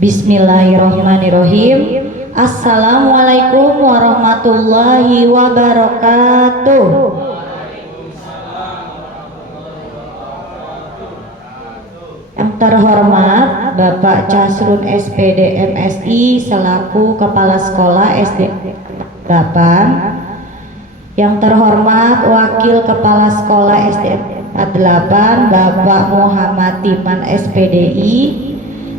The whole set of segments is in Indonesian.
Bismillahirrahmanirrahim. Assalamualaikum warahmatullahi wabarakatuh. Yang terhormat Bapak Casrun SPD MSI selaku Kepala Sekolah SD 8. Yang terhormat Wakil Kepala Sekolah SD 8 Bapak Muhammad Timan SPDI,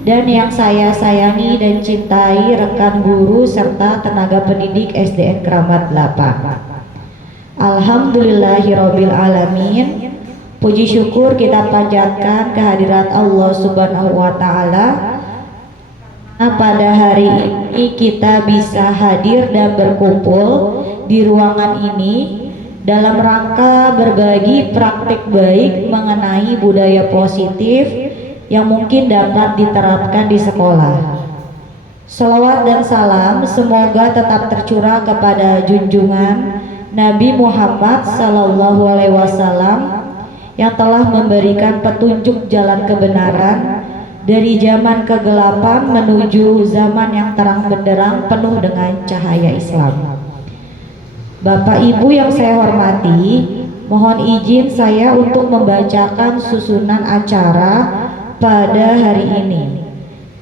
dan yang saya sayangi dan cintai rekan guru serta tenaga pendidik SDN Keramat 8. Alhamdulillahirabbil alamin. Puji syukur kita panjatkan kehadirat Allah Subhanahu wa taala. Pada hari ini kita bisa hadir dan berkumpul di ruangan ini dalam rangka berbagi praktik baik mengenai budaya positif yang mungkin dapat diterapkan di sekolah. Salawat dan salam semoga tetap tercurah kepada junjungan Nabi Muhammad SAW yang telah memberikan petunjuk jalan kebenaran dari zaman kegelapan menuju zaman yang terang benderang penuh dengan cahaya Islam. Bapak Ibu yang saya hormati, mohon izin saya untuk membacakan susunan acara pada hari ini.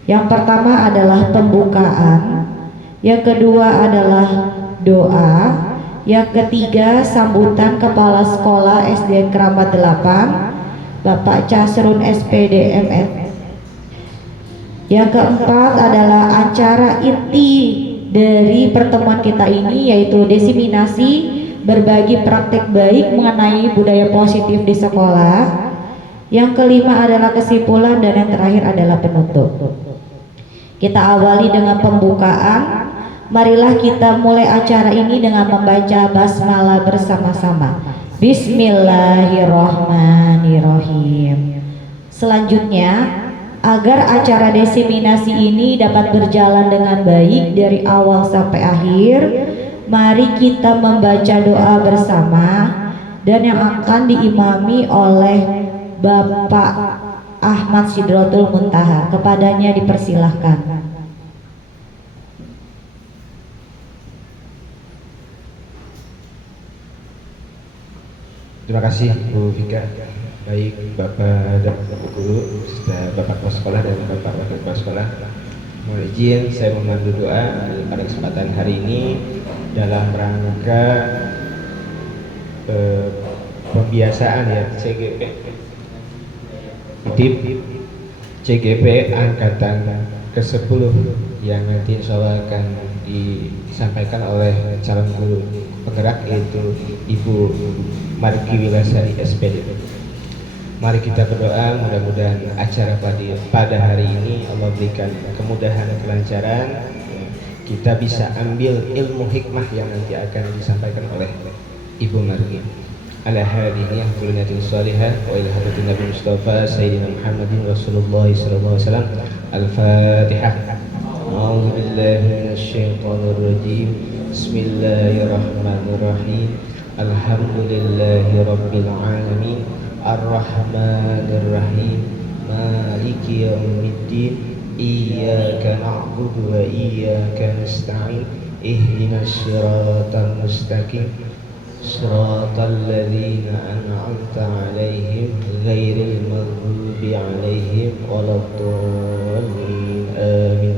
Yang pertama adalah pembukaan, yang kedua adalah doa, yang ketiga sambutan Kepala Sekolah SDN Keramat 8 Bapak Casrun SPD MS. Yang keempat adalah acara inti dari pertemuan kita ini, yaitu diseminasi berbagi praktek baik mengenai budaya positif di sekolah. Yang kelima adalah kesimpulan, dan yang terakhir adalah penutup. Kita awali dengan pembukaan. Marilah kita mulai acara ini dengan membaca basmalah bersama-sama. Bismillahirrahmanirrahim. Selanjutnya, agar acara diseminasi ini dapat berjalan dengan baik dari awal sampai akhir, mari kita membaca doa bersama dan yang akan diimami oleh Bapak Ahmad Sidratul Muntaha. Kepadanya dipersilahkan. Terima kasih Bu Vika. Baik Bapak dan Ibu Guru, Bapak Kepala Sekolah dan Bapak Wakil Kepala Sekolah, mohon izin saya memandu doa pada kesempatan hari ini dalam rangka pembiasaan ya CGP Angkatan ke-10 yang nanti insya Allah akan disampaikan oleh calon guru penggerak, yaitu Ibu Margi Wilasari SPD. Mari kita berdoa, mudah-mudahan acara pada hari ini Allah berikan kemudahan dan kelancaran, kita bisa ambil ilmu hikmah yang nanti akan disampaikan oleh Ibu Margi. Ala hadhihi kulliyatin salihah wa ila hadratin Nabi Mustafa Sayyidina Muhammadin Rasulullah sallallahu alaihi wasallam. Al-Fatihah. A'udzu billahi minasyaitonir rajim. Bismillahirrahmanirrahim. Alhamdulillahi rabbil alamin. Ar-Rahmanir Rahim. Maliki yaumiddin. Iyyaka na'budu wa iyyaka nasta'in. Ihdinas siratal mustaqim. Siratal ladzina an'amta 'alaihim ghairil maghdubi 'alaihim waladdallin. Amin.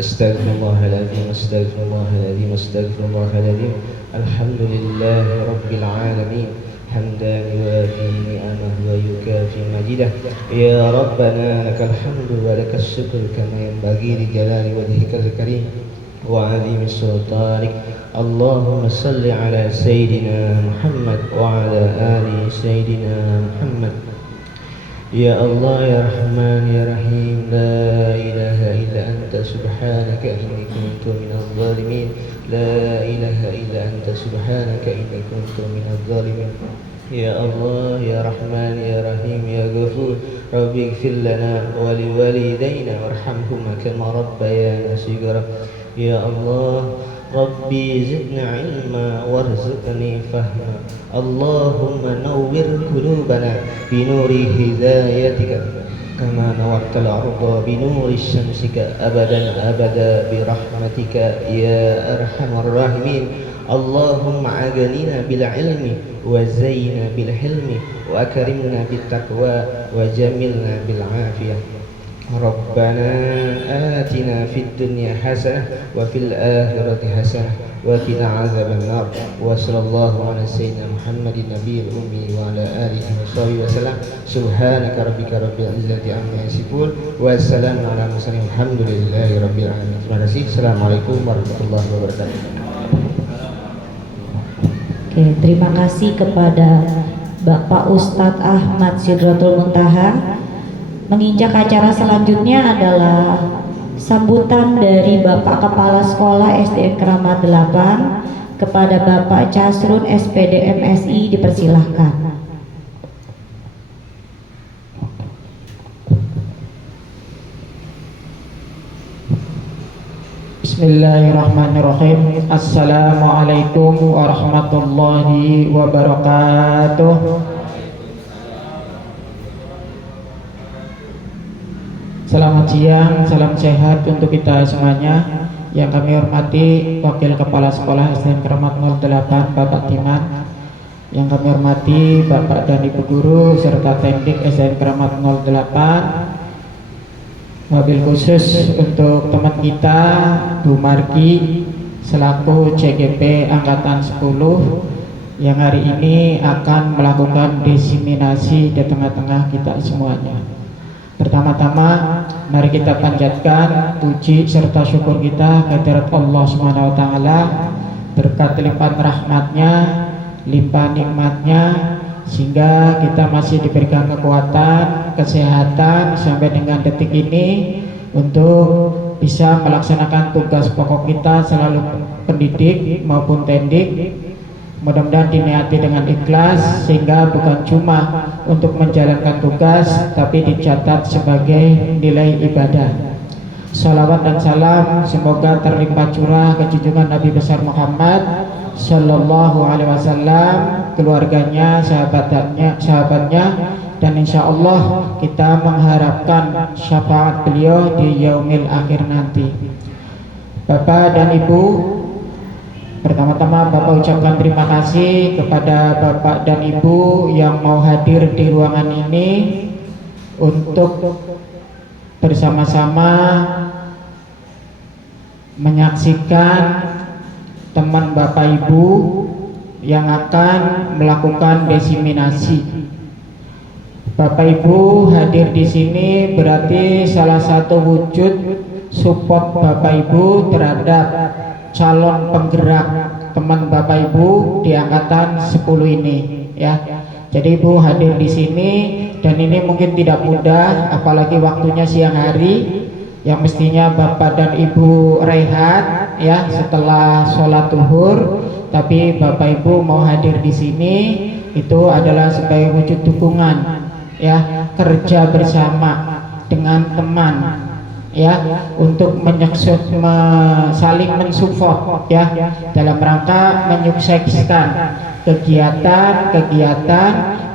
Astaghfirullahaladzim, astaghfirullahaladzim, astaghfirullahaladzim. Alhamdulillahi rabbil alamin. Hamdan yuwafi ni'amahu wa yukafi majidah. Ya Rabbana lakal hamdu wa lakas syukru kama yanbaghi li jalali wajhikal karim wa 'azimi sultanik. Allahumma salli ala Sayyidina Muhammad wa ala ali Sayyidina Muhammad. Ya Allah, ya Rahman, ya Rahim. La ilaha illa anta subhanaka inni kuntu minadh dhalimin. La ilaha illa anta subhanaka inni kuntu minadh dhalimin. Ya Allah, ya Rahman, ya Rahim, ya Ghafur. Rabbi ighfir lana wa liwalidayna warhamhuma kama rabbayana shighara. Ya Allah, Rabbi zidna ilma warzuqni fahma. Allahumma nawwir qulubana binuri hidayatika كما نورت الأرض بنور الشمس أبدا أبدا برحمتك يا أرحم الراحمين. اللهم أغننا بالعلم وزينا بالحلم وأكرمنا بالتقوى وجملنا بالعافية. ربنا آتنا في الدنيا حسنة وفي الآخرة حسنة وقنا عذاب النار. وصلى الله على سيدنا محمد النبي الأمي وعلى آله وصحبه وسلم. سبحانك ربك رب العزة عما يصفون والسلام على المرسلين الحمد لله رب العالمين. Terima kasih. Assalamualaikum warahmatullahi wabarakatuh. Oke, terima kasih kepada Bapak Ustadz Ahmad Sidratul Muntaha. Menginjak acara selanjutnya adalah sambutan dari Bapak Kepala Sekolah SDN Keramat 8 kepada Bapak Casrun SPD MSI, dipersilahkan. Bismillahirrahmanirrahim. Assalamualaikum warahmatullahi wabarakatuh. Selamat siang, salam sehat untuk kita semuanya. Yang kami hormati Wakil Kepala Sekolah SDN Keramat 08 Bapak Timan. Yang kami hormati Bapak dan Ibu Guru serta Teknik SDN Keramat 08. Wabil khusus untuk teman kita Bu Margi selaku CGP Angkatan 10 yang hari ini akan melakukan diseminasi di tengah-tengah kita semuanya. Pertama-tama mari kita panjatkan puji serta syukur kita kehadirat Allah Subhanahu wa taala, berkat limpahan rahmatnya, limpahan nikmatnya, sehingga kita masih diberikan kekuatan, kesehatan sampai dengan detik ini untuk bisa melaksanakan tugas pokok kita selalu pendidik maupun tendik. Mudah-mudahan diniati dengan ikhlas sehingga bukan cuma untuk menjalankan tugas tapi dicatat sebagai nilai ibadah. Salawat dan salam semoga terlimpah curah ke junjungan Nabi besar Muhammad Sallallahu Alaihi Wasallam, keluarganya, sahabatnya, dan insya Allah kita mengharapkan syafaat beliau di yaumil akhir nanti. Bapak dan Ibu, pertama-tama Bapak ucapkan terima kasih kepada Bapak dan Ibu yang mau hadir di ruangan ini untuk bersama-sama menyaksikan teman Bapak Ibu yang akan melakukan diseminasi. Bapak Ibu hadir di sini berarti salah satu wujud support Bapak Ibu terhadap calon penggerak teman Bapak Ibu di angkatan 10 ini ya. Jadi Ibu hadir di sini dan ini mungkin tidak mudah apalagi waktunya siang hari yang mestinya Bapak dan Ibu rehat ya setelah sholat zuhur, tapi Bapak Ibu mau hadir di sini itu adalah sebagai wujud dukungan ya, kerja bersama dengan teman ya untuk saling mensupport ya dalam rangka menyukseskan kegiatan-kegiatan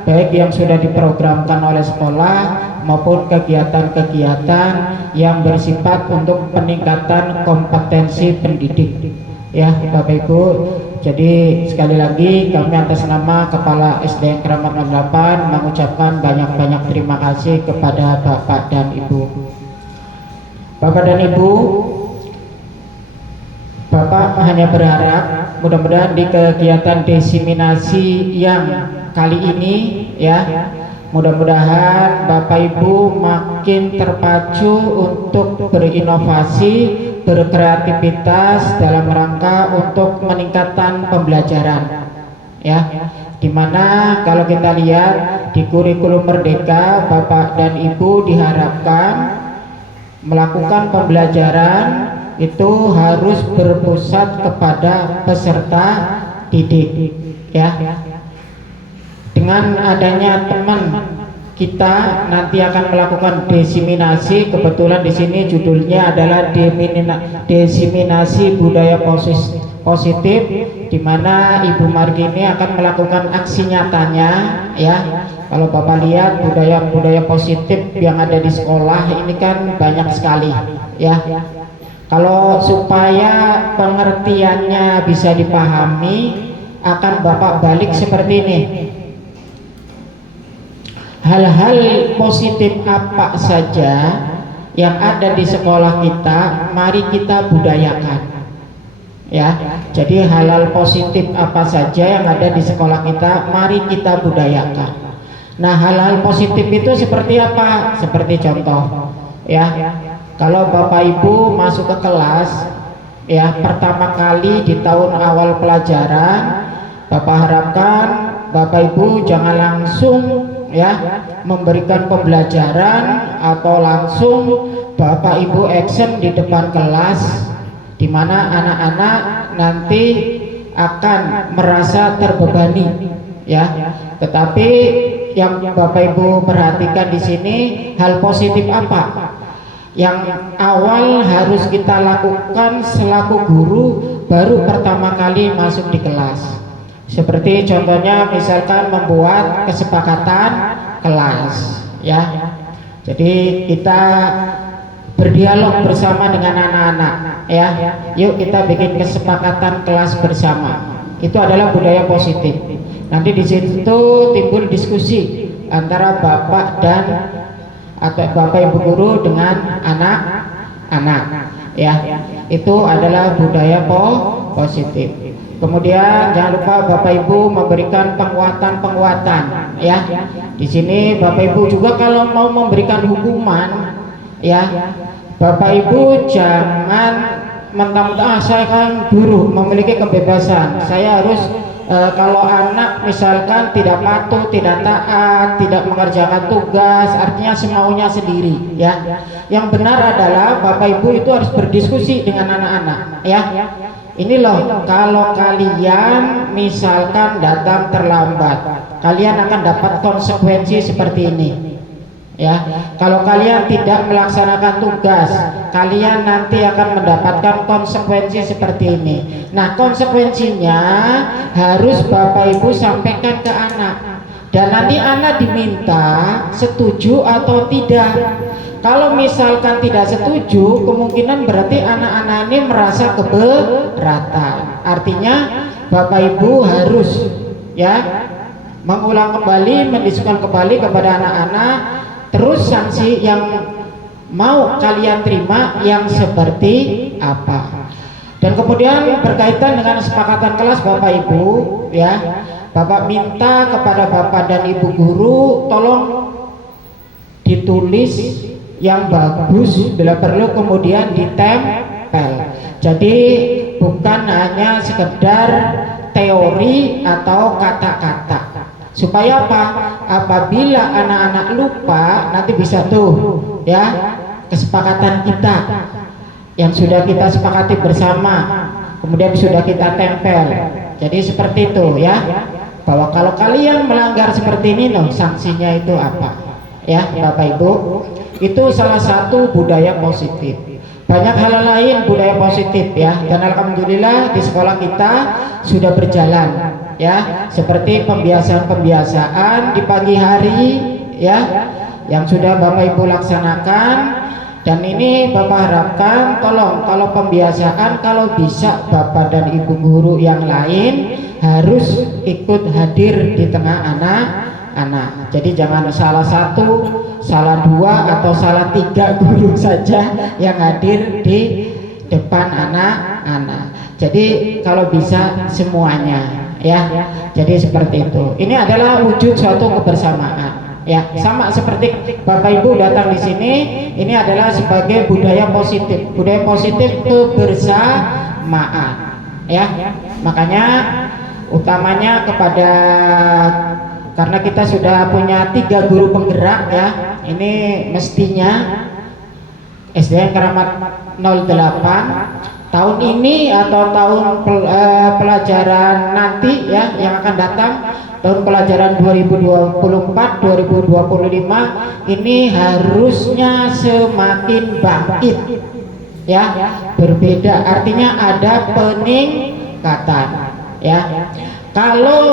baik yang sudah diprogramkan oleh sekolah maupun kegiatan-kegiatan yang bersifat untuk peningkatan kompetensi pendidik ya Bapak Ibu. Jadi sekali lagi kami atas nama Kepala SDN Keramat 08 mengucapkan banyak-banyak terima kasih kepada Bapak dan Ibu. Bapak dan Ibu, Bapak hanya berharap mudah-mudahan di kegiatan diseminasi yang kali ini ya, mudah-mudahan Bapak Ibu makin terpacu untuk berinovasi, berkreativitas dalam rangka untuk meningkatkan pembelajaran ya. Dimana kalau kita lihat di kurikulum Merdeka, Bapak dan Ibu diharapkan melakukan pembelajaran itu harus berpusat kepada peserta didik ya. Dengan adanya teman kita nanti akan melakukan diseminasi. Kebetulan di sini judulnya adalah diseminasi budaya positif, di mana Ibu Margini akan melakukan aksi nyatanya ya. Kalau Bapak lihat budaya positif yang ada di sekolah ini kan banyak sekali ya. Kalau supaya pengertiannya bisa dipahami, akan Bapak balik seperti ini. Hal-hal positif apa saja yang ada di sekolah kita, mari kita budayakan ya. Jadi hal-hal positif apa saja yang ada di sekolah kita, mari kita budayakan. Nah, hal-hal positif itu seperti apa? Seperti contoh ya, kalau Bapak Ibu masuk ke kelas ya, pertama kali di tahun awal pelajaran, Bapak harapkan Bapak Ibu jangan langsung ya memberikan pembelajaran atau langsung Bapak Ibu action di depan kelas, di mana anak-anak nanti akan merasa terbebani ya. Tetapi yang Bapak Ibu perhatikan di sini, hal positif apa yang awal harus kita lakukan selaku guru baru pertama kali masuk di kelas. Seperti contohnya misalkan membuat kesepakatan kelas ya. Jadi kita berdialog bersama dengan anak-anak ya. Yuk kita bikin kesepakatan kelas bersama. Itu adalah budaya positif. Nanti di situ timbul diskusi antara Bapak dan atau Bapak Ibu guru dengan anak-anak ya. Itu adalah budaya positif. Kemudian jangan lupa Bapak Ibu memberikan penguatan ya. Di sini Bapak Ibu juga kalau mau memberikan hukuman ya, Bapak Ibu jangan mentang-mentang saya kan guru memiliki kebebasan, saya harus kalau anak misalkan tidak patuh, tidak taat, tidak mengerjakan tugas, artinya semaunya sendiri ya. Yang benar adalah Bapak Ibu itu harus berdiskusi dengan anak-anak ya. Ini loh, kalau kalian misalkan datang terlambat, kalian akan dapat konsekuensi seperti ini ya. Kalau kalian tidak melaksanakan tugas, kalian nanti akan mendapatkan konsekuensi seperti ini. Nah, konsekuensinya harus Bapak Ibu sampaikan ke anak, dan nanti anak diminta setuju atau tidak. Kalau misalkan tidak setuju, kemungkinan berarti anak-anak ini merasa keberatan. Artinya Bapak Ibu harus ya mengulang kembali, mendiskusikan kembali kepada anak-anak, terus sanksi yang mau kalian terima yang seperti apa. Dan kemudian berkaitan dengan kesepakatan kelas Bapak Ibu ya, Bapak minta kepada Bapak dan Ibu guru tolong ditulis yang bagus, bila perlu kemudian ditempel. Jadi bukan hanya sekedar teori atau kata-kata. Supaya apa? Apabila anak-anak lupa, nanti bisa tuh ya kesepakatan kita yang sudah kita sepakati bersama, kemudian sudah kita tempel. Jadi seperti itu ya, bahwa kalau kalian melanggar seperti ini loh, sanksinya itu apa ya Bapak Ibu. Itu salah satu budaya positif. Banyak hal lain budaya positif ya, dan alhamdulillah di sekolah kita sudah berjalan ya, seperti pembiasaan di pagi hari ya, yang sudah Bapak Ibu laksanakan. Dan ini Bapak harapkan tolong kalau pembiasaan, kalau bisa Bapak dan Ibu guru yang lain harus ikut hadir di tengah anak-anak. Jadi jangan salah satu, salah dua, atau salah tiga guru saja yang hadir di depan anak-anak. Jadi kalau bisa semuanya ya. Jadi seperti itu. Ini adalah wujud suatu kebersamaan. Ya, sama seperti Bapak Ibu datang di sini, ini adalah sebagai budaya positif. Budaya positif kebersamaan. Ya, makanya utamanya kepada, karena kita sudah punya 3 guru penggerak ya, ini mestinya SDN Keramat 08 tahun ini atau tahun pelajaran nanti ya yang akan datang, tahun pelajaran 2024-2025 ini harusnya semakin bangkit, ya, berbeda, artinya ada peningkatan, ya. Kalau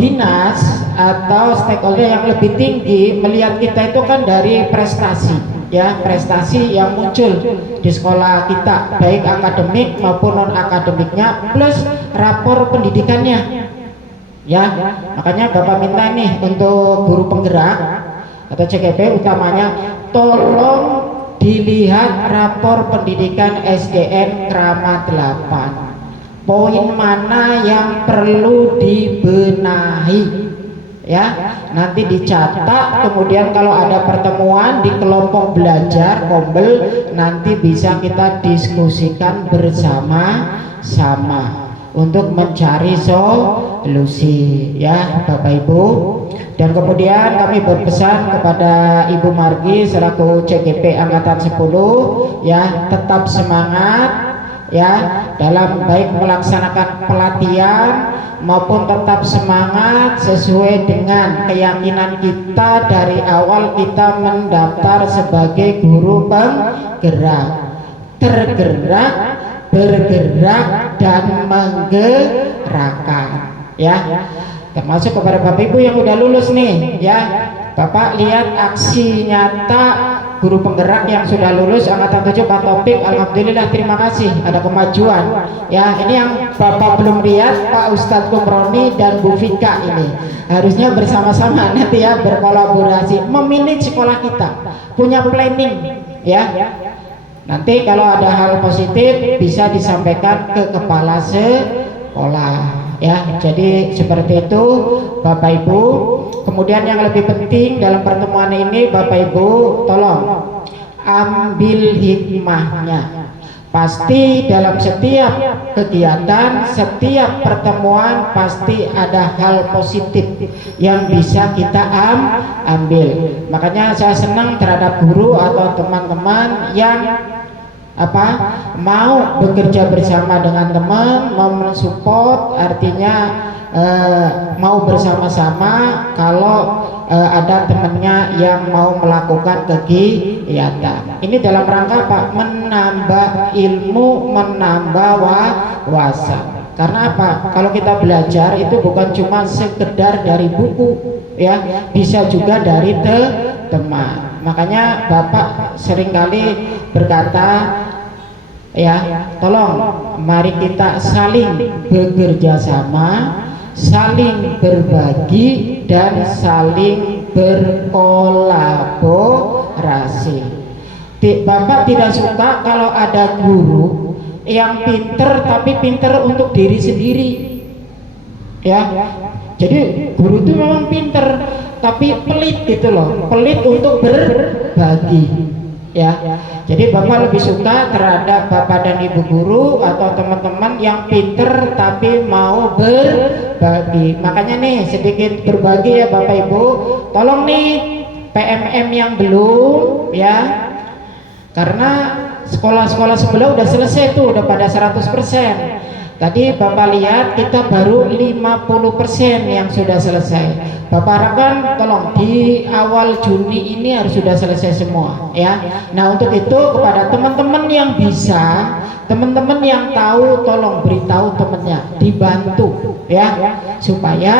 dinas atau stakeholder yang lebih tinggi melihat kita itu kan dari prestasi, ya, prestasi yang muncul di sekolah kita, baik akademik maupun non akademiknya, plus rapor pendidikannya, ya. Makanya Bapak minta nih untuk guru penggerak atau CGP utamanya, tolong dilihat rapor pendidikan SDN Kramat 8, poin mana yang perlu dibenahi, ya, nanti dicatat, kemudian kalau ada pertemuan di kelompok belajar kombel nanti bisa kita diskusikan bersama-sama untuk mencari solusi, ya Bapak Ibu. Dan kemudian kami berpesan kepada Ibu Margi selaku CGP angkatan 10, ya, tetap semangat, ya, dalam baik melaksanakan pelatihan maupun tetap semangat sesuai dengan keyakinan kita dari awal kita mendaftar sebagai guru penggerak, tergerak, bergerak dan menggerakkan, ya. Termasuk kepada Bapak Ibu yang udah lulus nih, ya, Bapak lihat aksi nyata guru penggerak yang sudah lulus angkatan 7 Pak Topik, alhamdulillah, terima kasih, ada kemajuan, ya. Ini yang Bapak belum lihat, Pak Ustadz Kumroni dan Bu Vika ini harusnya bersama-sama nanti, ya, berkolaborasi memanage sekolah kita, punya planning, ya. Nanti kalau ada hal positif bisa disampaikan ke kepala sekolah, ya. Jadi seperti itu Bapak Ibu. Kemudian yang lebih penting dalam pertemuan ini Bapak Ibu, tolong ambil hikmahnya. Pasti dalam setiap kegiatan, setiap pertemuan pasti ada hal positif yang bisa kita ambil. Makanya saya senang terhadap guru atau teman-teman yang mau bekerja bersama dengan teman, mau mensupport, artinya mau bersama-sama kalau ada temannya yang mau melakukan kegiatan. Ini dalam rangka apa? Menambah ilmu, menambah wawasan. Karena apa? Kalau kita belajar itu bukan cuma sekedar dari buku, ya, bisa juga dari teman. Makanya Bapak seringkali berkata, ya, tolong mari kita saling bekerja sama, saling berbagi dan saling berkolaborasi. Bapak tidak suka kalau ada guru yang pinter tapi pinter untuk diri sendiri, ya. Jadi guru itu memang pinter tapi pelit gitu loh, pelit untuk berbagi, ya. Jadi Bapak lebih suka terhadap Bapak dan Ibu guru atau teman-teman yang pinter tapi mau berbagi. Makanya nih sedikit berbagi, ya Bapak Ibu. Tolong nih PMM yang belum, ya, karena sekolah-sekolah sebelah udah selesai tuh, udah pada 100%. Tadi Bapak lihat kita baru 50% yang sudah selesai. Bapak harapkan tolong di awal Juni ini harus sudah selesai semua, ya. Nah, untuk itu kepada teman-teman yang bisa, teman-teman yang tahu, tolong beritahu temannya, dibantu, ya, supaya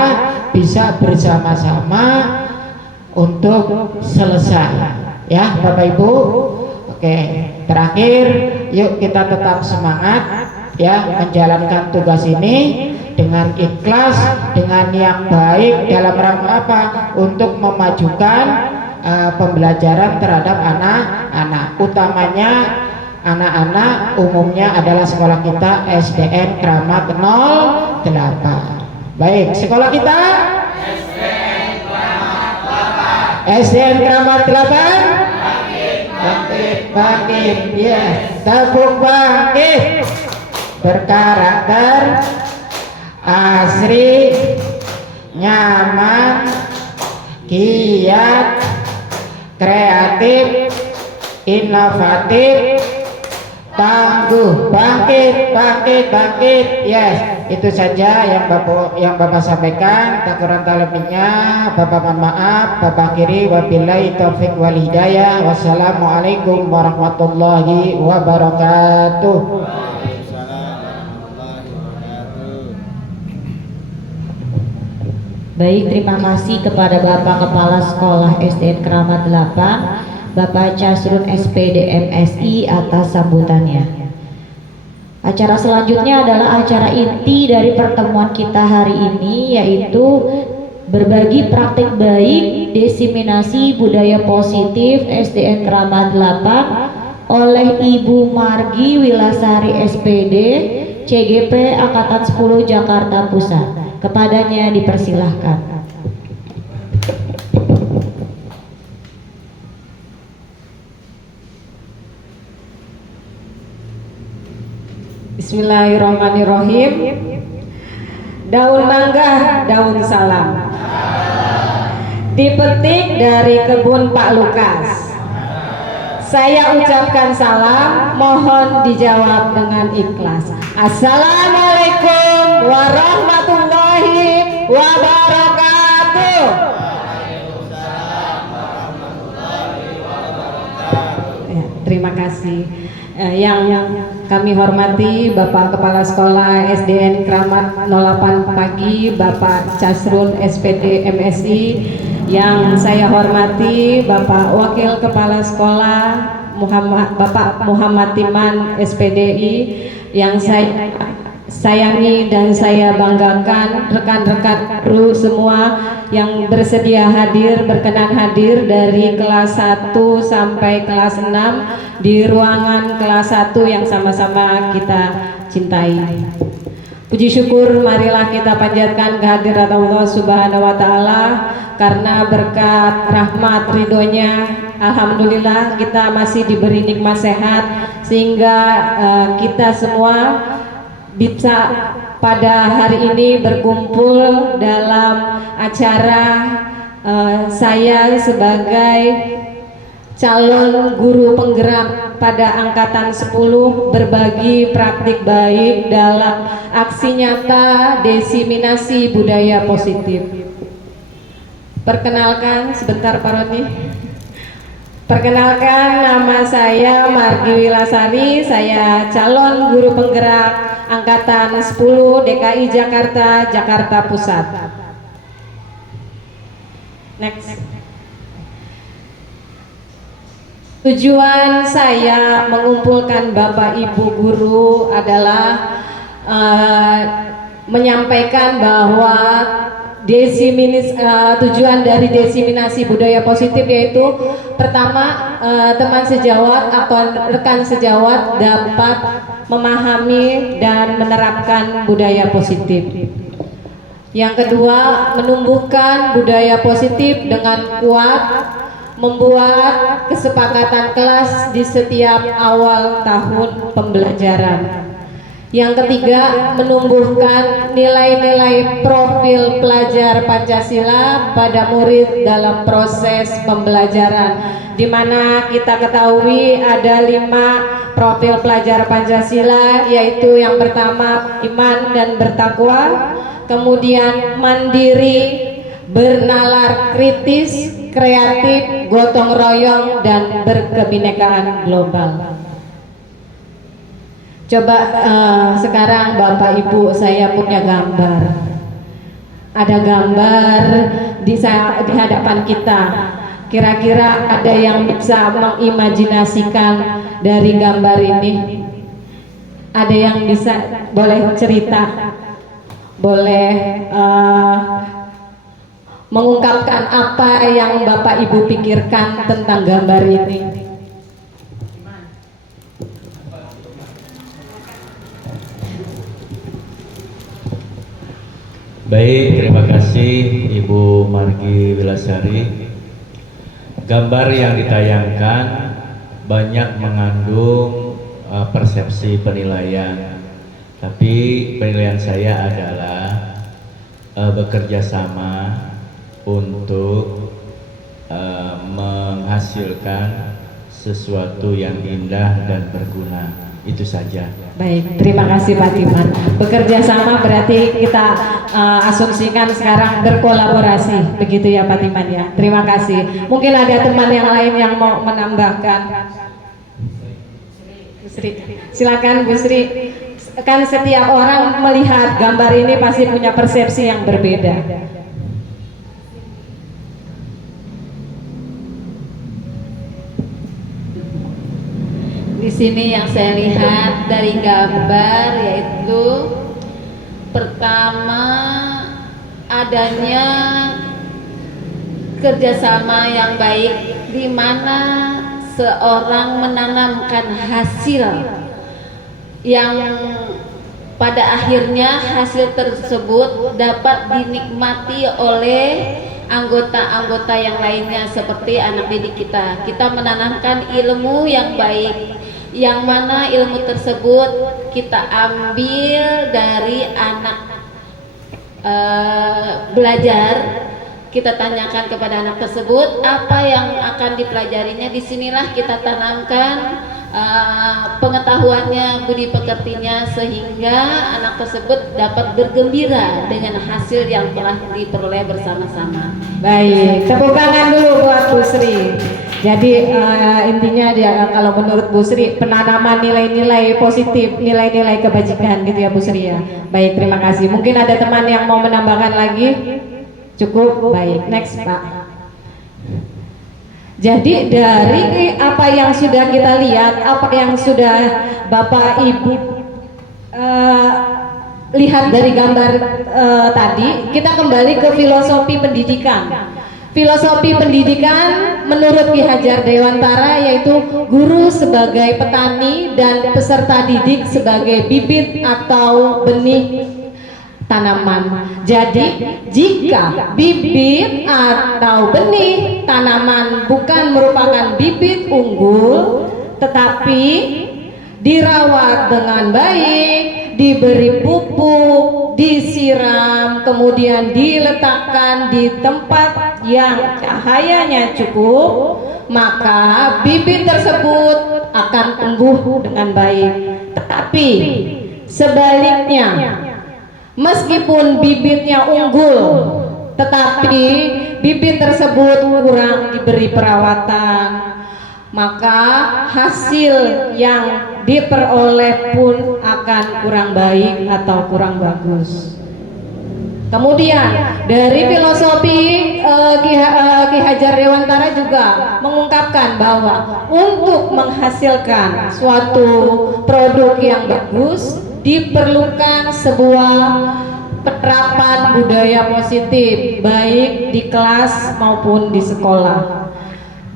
bisa bersama-sama untuk selesai, ya Bapak Ibu. Oke, terakhir yuk kita tetap semangat, ya, menjalankan tugas ini dengan ikhlas, dengan yang baik, dalam rangka apa? Untuk memajukan pembelajaran terhadap anak-anak, utamanya anak-anak umumnya adalah sekolah kita SDN Kramat 08. Baik, sekolah kita SDN Kramat 8. Bangkit, ya, tabung bangkit, berkarakter, asri, nyaman, giat, kreatif, inovatif, tangguh, bangkit, bangkit, bangkit. Yes, itu saja yang Bapak sampaikan. Tak kurang tak lebihnya Bapak mohon maaf. Bapak akhiri wabillahi taufik wal hidayah. Wassalamualaikum warahmatullahi wabarakatuh. Baik, terima kasih kepada Bapak Kepala Sekolah SDN Keramat 8, Bapak Casrun SPD MSI atas sambutannya. Acara selanjutnya adalah acara inti dari pertemuan kita hari ini, yaitu berbagi praktik baik diseminasi budaya positif SDN Keramat 8 oleh Ibu Margi Wilasari SPD CGP Angkatan 10 Jakarta Pusat. Kepadanya dipersilahkan. Bismillahirrahmanirrahim. Daun mangga, daun salam, dipetik dari kebun Pak Lukas. Saya ucapkan salam, mohon dijawab dengan ikhlas. Assalamualaikum warahmatullahi wabarakatuh. Ya, terima kasih. Yang kami hormati Bapak Kepala Sekolah SDN Keramat 08 Pagi, Bapak Casrun SPD MSI. Yang saya hormati Bapak Wakil Kepala Sekolah Bapak Muhammad Timan SPDI. Yang saya sayangi dan saya banggakan rekan-rekan kru semua yang bersedia hadir, berkenan hadir dari kelas 1 sampai kelas 6 di ruangan kelas 1 yang sama-sama kita cintai. Puji syukur marilah kita panjatkan kehadirat Allah Subhanahu wa taala, karena berkat rahmat ridhonya alhamdulillah kita masih diberi nikmat sehat, sehingga kita semua bisa pada hari ini berkumpul dalam acara saya sebagai calon guru penggerak pada angkatan 10 berbagi praktik baik dalam aksi nyata diseminasi budaya positif. Perkenalkan sebentar Pak Roni. Perkenalkan, nama saya Margi Wilasari, saya calon guru penggerak angkatan 10 DKI Jakarta, Jakarta Pusat. Next. Tujuan saya mengumpulkan Bapak Ibu guru adalah menyampaikan bahwa tujuan dari diseminasi budaya positif yaitu pertama, teman sejawat atau rekan sejawat dapat memahami dan menerapkan budaya positif. Yang kedua, menumbuhkan budaya positif dengan kuat, membuat kesepakatan kelas di setiap awal tahun pembelajaran. Yang ketiga, menumbuhkan nilai-nilai profil pelajar Pancasila pada murid dalam proses pembelajaran, di mana kita ketahui ada 5 profil pelajar Pancasila, yaitu yang pertama iman dan bertakwa, kemudian mandiri, bernalar kritis, kreatif, gotong royong, dan berkebinekaan global. Coba sekarang Bapak Ibu, saya punya gambar. Ada gambar di hadapan kita. Kira-kira ada yang bisa mengimajinasikan dari gambar ini? Ada yang bisa, boleh cerita, boleh mengungkapkan apa yang Bapak Ibu pikirkan tentang gambar ini? Baik, terima kasih Ibu Margi Wilasari. Gambar yang ditayangkan banyak mengandung persepsi penilaian, tapi penilaian saya adalah bekerja sama untuk menghasilkan sesuatu yang indah dan berguna. Itu saja. Baik, terima kasih Pak Timan. Bekerja sama berarti kita asumsikan sekarang berkolaborasi, begitu ya Pak Timan ya. Terima kasih. Mungkin ada teman yang lain yang mau menambahkan. Bu Sri, silakan Bu Sri. Kan setiap orang melihat gambar ini pasti punya persepsi yang berbeda. Di sini yang saya lihat dari gambar yaitu pertama adanya kerjasama yang baik di mana seorang menanamkan hasil yang pada akhirnya hasil tersebut dapat dinikmati oleh anggota-anggota yang lainnya seperti anak didik kita. Kita menanamkan ilmu yang baik, yang mana ilmu tersebut kita ambil dari anak belajar. Kita tanyakan kepada anak tersebut apa yang akan dipelajarinya. Disinilah kita tanamkan pengetahuannya, budi pekertinya, sehingga anak tersebut dapat bergembira dengan hasil yang telah diperoleh bersama-sama. Baik, tepuk tangan dulu buat Bu Sri. Jadi intinya dia kalau menurut Bu Sri penanaman nilai-nilai positif, nilai-nilai kebajikan gitu ya Bu Sri ya. Baik, terima kasih. Mungkin ada teman yang mau menambahkan lagi? Cukup, baik. Next Pak. Jadi dari apa yang sudah kita lihat, apa yang sudah Bapak Ibu lihat dari gambar tadi, kita kembali ke filosofi pendidikan. Filosofi pendidikan menurut Ki Hajar Dewantara yaitu guru sebagai petani dan peserta didik sebagai bibit atau benih tanaman. Jadi jika bibit atau benih tanaman bukan merupakan bibit unggul tetapi dirawat dengan baik, diberi pupuk, disiram, kemudian diletakkan di tempat yang cahayanya cukup, maka bibit tersebut akan tumbuh dengan baik. Tetapi sebaliknya, meskipun bibitnya unggul, tetapi bibit tersebut kurang diberi perawatan, maka hasil yang diperoleh pun akan kurang baik atau kurang bagus. Kemudian dari filosofi Ki Hajar Dewantara juga mengungkapkan bahwa untuk menghasilkan suatu produk yang bagus diperlukan sebuah penerapan budaya positif baik di kelas maupun di sekolah.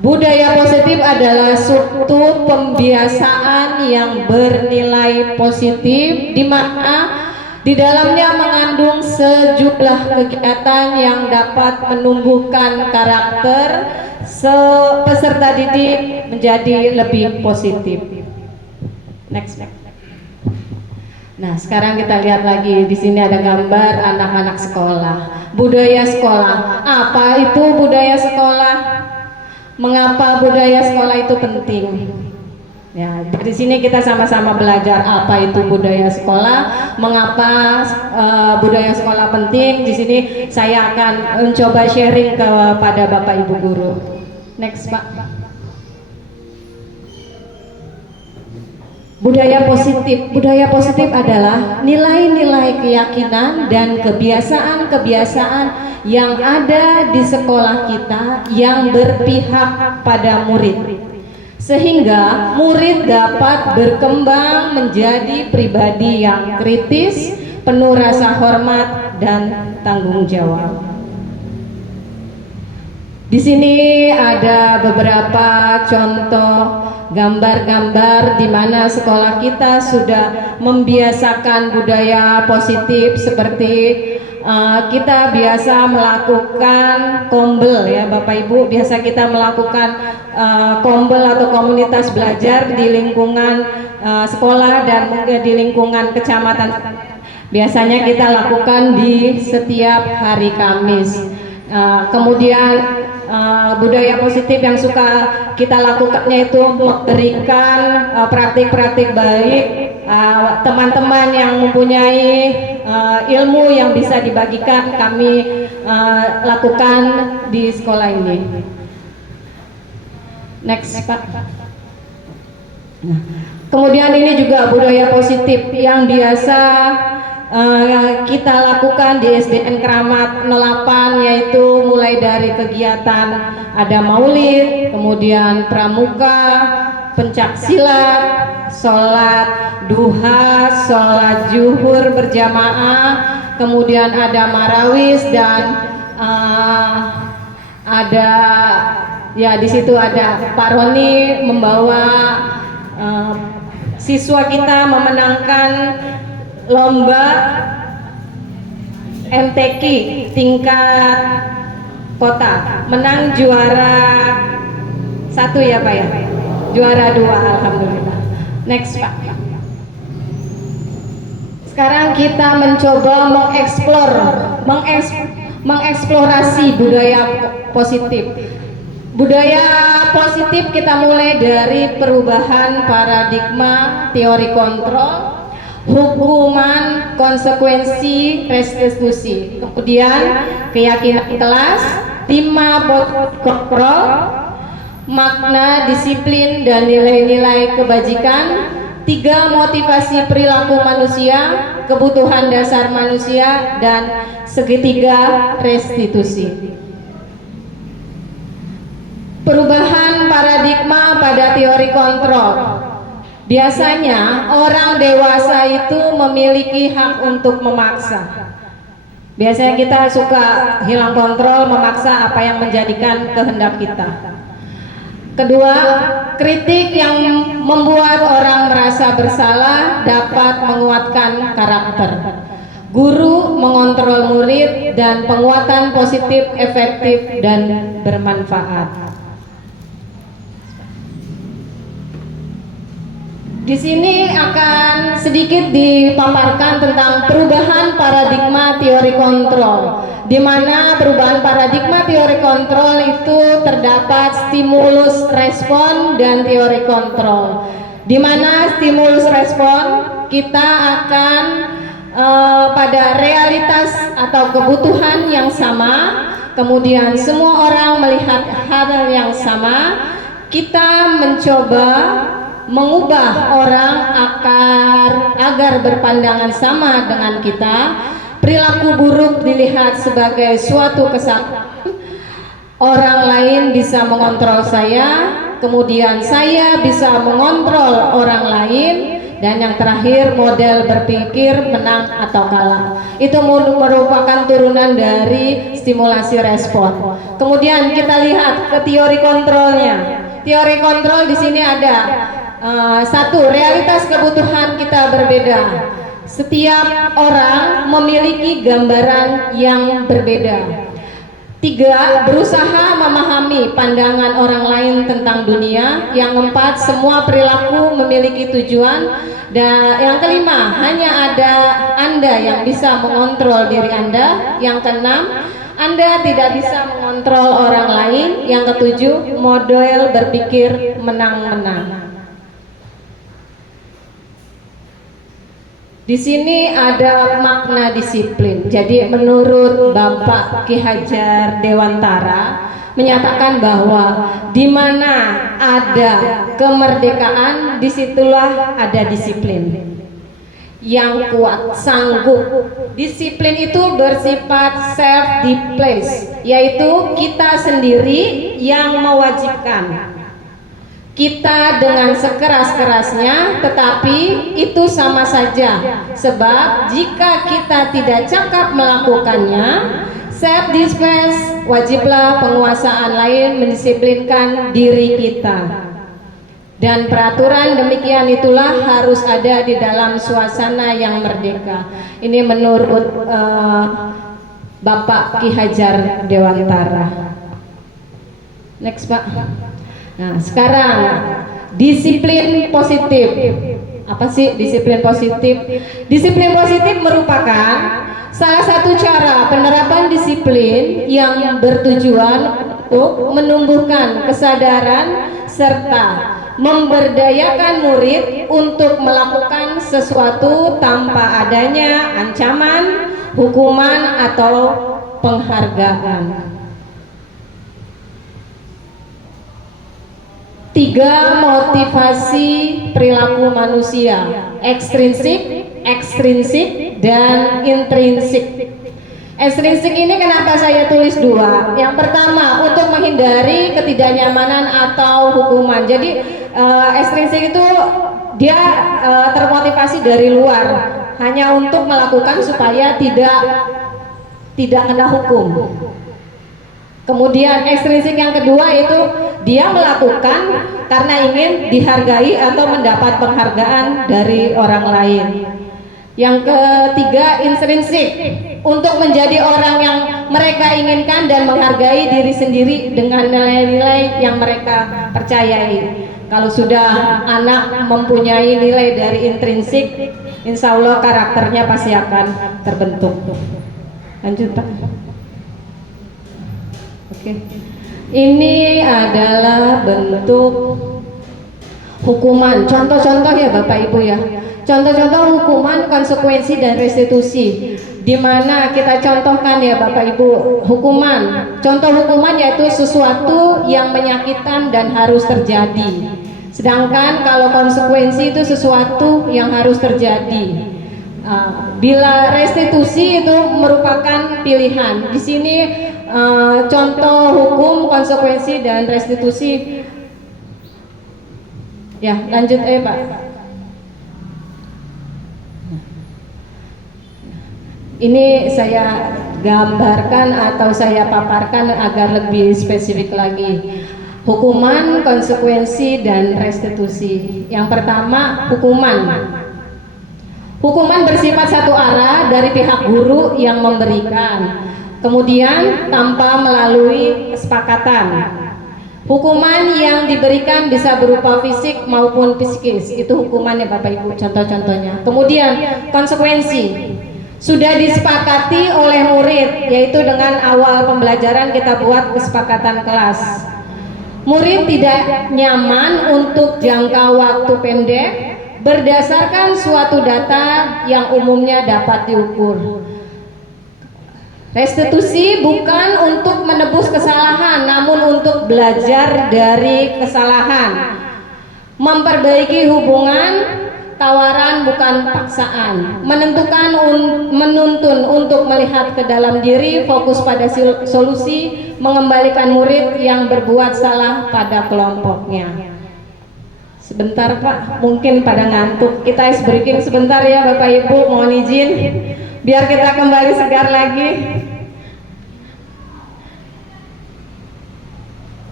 Budaya positif adalah suatu pembiasaan yang bernilai positif di mana di dalamnya mengandung sejumlah kegiatan yang dapat menumbuhkan karakter peserta didik menjadi lebih positif. Next. Nah, sekarang kita lihat lagi di sini ada gambar anak-anak sekolah. Budaya sekolah. Apa itu budaya sekolah? Mengapa budaya sekolah itu penting? Ya, di sini kita sama-sama belajar apa itu budaya sekolah, mengapa budaya sekolah penting. Di sini saya akan mencoba sharing kepada Bapak Ibu guru. Next, Pak. Budaya positif. Budaya positif adalah nilai-nilai keyakinan dan kebiasaan-kebiasaan yang ada di sekolah kita yang berpihak pada murid, sehingga murid dapat berkembang menjadi pribadi yang kritis, penuh rasa hormat dan tanggung jawab. Di sini ada beberapa contoh gambar-gambar di mana sekolah kita sudah membiasakan budaya positif seperti kita biasa melakukan kombel ya Bapak Ibu, biasa kita melakukan kombel atau komunitas belajar di lingkungan sekolah dan mungkin di lingkungan kecamatan. Biasanya kita lakukan di setiap hari Kamis. Kemudian budaya positif yang suka kita lakukannya itu memberikan praktik-praktik baik teman-teman yang mempunyai ilmu yang bisa dibagikan kami lakukan di sekolah ini. Next Pak. Nah, kemudian ini juga budaya positif yang biasa kita lakukan di SDN Keramat 08, yaitu mulai dari kegiatan ada maulid, kemudian pramuka, pencak silat, sholat duha, sholat zuhur berjamaah, kemudian ada marawis dan ada ya di situ ada Pak Roni membawa siswa kita memenangkan lomba MTQ tingkat kota, menang juara 1 ya Pak ya, juara 2 alhamdulillah. Next Pak. Sekarang kita mencoba mengeksplorasi budaya positif. Budaya positif kita mulai dari perubahan paradigma teori kontrol, hukuman, konsekuensi, restitusi, kemudian keyakinan kelas, 5 kontrol, makna disiplin dan nilai-nilai kebajikan, 3 motivasi perilaku manusia, kebutuhan dasar manusia, dan segitiga restitusi. Perubahan paradigma pada teori kontrol. Biasanya orang dewasa itu memiliki hak untuk memaksa. Biasanya kita suka hilang kontrol, memaksa apa yang menjadikan kehendak kita. Kedua, kritik yang membuat orang merasa bersalah dapat menguatkan karakter. Guru mengontrol murid dan penguatan positif, efektif, dan bermanfaat. Di sini akan sedikit dipaparkan tentang perubahan paradigma teori kontrol, di mana perubahan paradigma teori kontrol itu terdapat stimulus respon dan teori kontrol. Di mana stimulus respon kita akan pada realitas atau kebutuhan yang sama, kemudian semua orang melihat hal yang sama, kita mencoba mengubah orang agar berpandangan sama dengan kita. Perilaku buruk dilihat sebagai suatu kesalahan, orang lain bisa mengontrol saya, kemudian saya bisa mengontrol orang lain, dan yang terakhir model berpikir menang atau kalah. Itu merupakan turunan dari stimulasi respon. Kemudian kita lihat ke teori kontrolnya. Teori kontrol di sini ada 1, realitas kebutuhan kita berbeda. Setiap orang memiliki gambaran yang berbeda. 3, berusaha memahami pandangan orang lain tentang dunia. Yang 4, semua perilaku memiliki tujuan. Dan yang kelima, hanya ada Anda yang bisa mengontrol diri Anda. Yang keenam, Anda tidak bisa mengontrol orang lain. Yang ketujuh, model berpikir menang-menang. Di sini ada makna disiplin. Jadi menurut Bapak Ki Hajar Dewantara menyatakan bahwa di mana ada kemerdekaan, disitulah ada disiplin yang kuat, sanggup. Disiplin itu bersifat self-discipline, yaitu kita sendiri yang mewajibkan. Kita dengan sekeras-kerasnya, tetapi itu sama saja, sebab jika kita tidak cakap melakukannya, self-defense, wajiblah penguasaan lain mendisiplinkan diri kita. Dan peraturan demikian itulah harus ada di dalam suasana yang merdeka. Ini menurut Bapak Ki Hajar Dewantara. Next Pak. Nah, sekarang disiplin positif. Apa sih disiplin positif? Disiplin positif merupakan salah satu cara penerapan disiplin yang bertujuan untuk menumbuhkan kesadaran serta memberdayakan murid untuk melakukan sesuatu tanpa adanya ancaman, hukuman, atau penghargaan. 3. Motivasi perilaku manusia: ekstrinsik, ekstrinsik, dan intrinsik. Ekstrinsik ini kenapa saya tulis 2? Yang pertama, untuk menghindari ketidaknyamanan atau hukuman. Jadi ekstrinsik itu dia termotivasi dari luar, hanya untuk melakukan supaya tidak kena hukum. Kemudian ekstrinsik yang kedua itu dia melakukan karena ingin dihargai atau mendapat penghargaan dari orang lain. Yang ketiga, intrinsik, untuk menjadi orang yang mereka inginkan dan menghargai diri sendiri dengan nilai-nilai yang mereka percayai. Kalau sudah anak mempunyai nilai dari intrinsik, insya Allah karakternya pasti akan terbentuk. Lanjut, Pak. Oke. Ini adalah bentuk hukuman. Contoh-contoh ya Bapak Ibu ya. Contoh-contoh hukuman, konsekuensi, dan restitusi. Di mana kita contohkan ya Bapak Ibu, hukuman. Contoh hukuman yaitu sesuatu yang menyakitkan dan harus terjadi. Sedangkan kalau konsekuensi itu sesuatu yang harus terjadi. Bila restitusi itu merupakan pilihan. Di sini contoh hukum, konsekuensi, dan restitusi. Ya, lanjut Pak. Ini saya gambarkan atau saya paparkan agar lebih spesifik lagi. Hukuman, konsekuensi, dan restitusi. Yang pertama, hukuman. Hukuman bersifat satu arah dari pihak guru yang memberikan, kemudian tanpa melalui kesepakatan. Hukuman yang diberikan bisa berupa fisik maupun psikis. Itu hukumannya Bapak Ibu, contoh-contohnya. Kemudian konsekuensi sudah disepakati oleh murid, yaitu dengan awal pembelajaran kita buat kesepakatan kelas. Murid tidak nyaman untuk jangka waktu pendek berdasarkan suatu data yang umumnya dapat diukur. Restitusi bukan untuk menebus kesalahan, namun untuk belajar dari kesalahan. Memperbaiki hubungan, tawaran bukan paksaan. Menuntun untuk melihat ke dalam diri, fokus pada solusi, mengembalikan murid yang berbuat salah pada kelompoknya. Sebentar Pak, mungkin pada ngantuk. Kita ice breaking sebentar ya Bapak Ibu, mohon izin biar kita kembali segar lagi.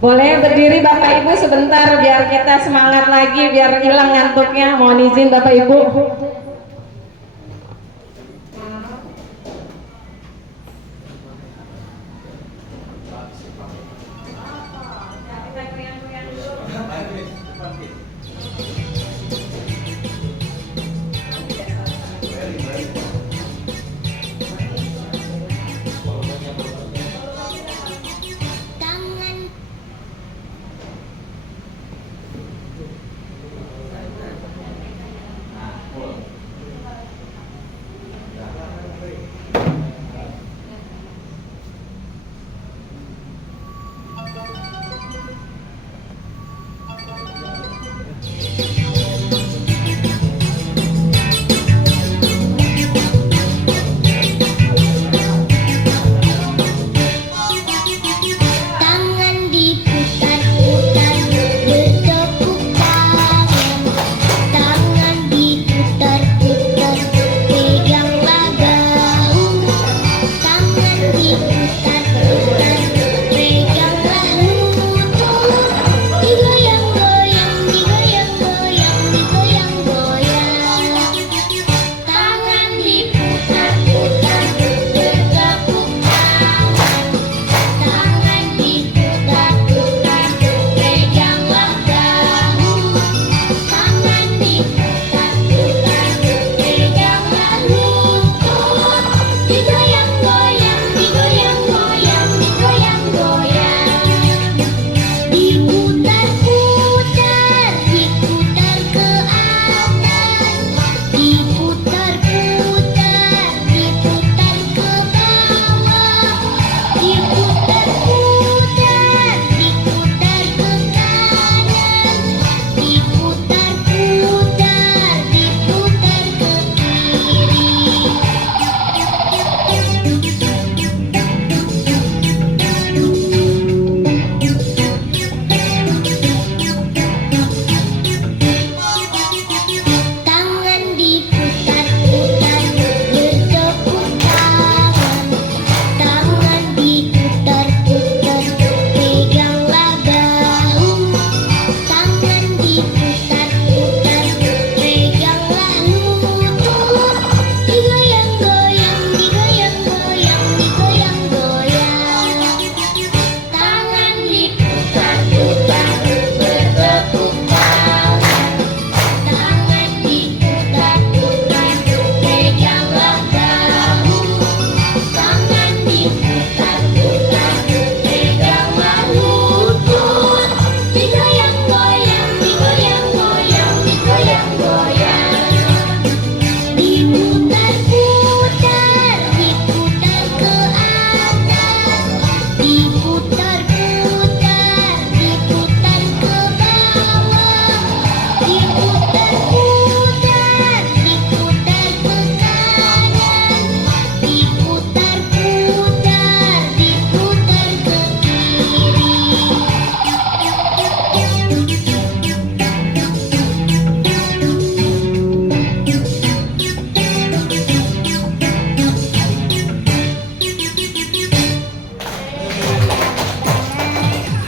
Boleh berdiri Bapak Ibu sebentar biar kita semangat lagi, biar hilang ngantuknya. Mohon izin Bapak Ibu.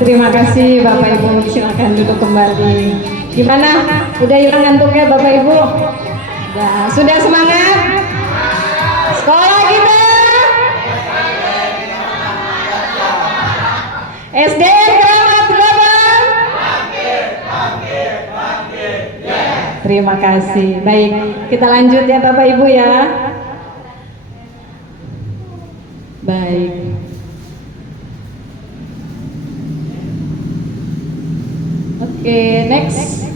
Terima kasih Bapak Ibu, silakan duduk kembali. Gimana? Udah hilang ngantuknya Bapak Ibu? Sudah semangat? Sekolah kita SDN Keramat Global. Terima kasih. Baik, kita lanjut ya Bapak Ibu ya. Baik. Oke, next.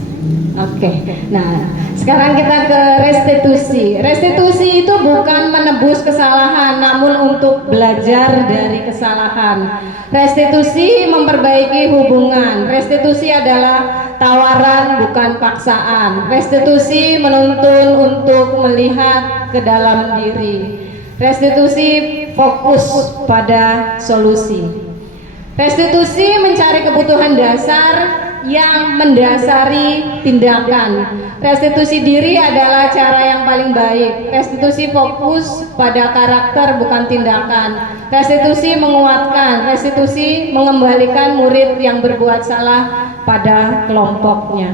Oke. Nah, sekarang kita ke restitusi. Restitusi itu bukan menebus kesalahan, namun untuk belajar dari kesalahan. Restitusi memperbaiki hubungan. Restitusi adalah tawaran bukan paksaan. Restitusi menuntun untuk melihat ke dalam diri. Restitusi fokus pada solusi. Restitusi mencari kebutuhan dasar yang mendasari tindakan. Restitusi diri adalah cara yang paling baik. Restitusi fokus pada karakter bukan tindakan. Restitusi menguatkan. Restitusi mengembalikan murid yang berbuat salah pada kelompoknya.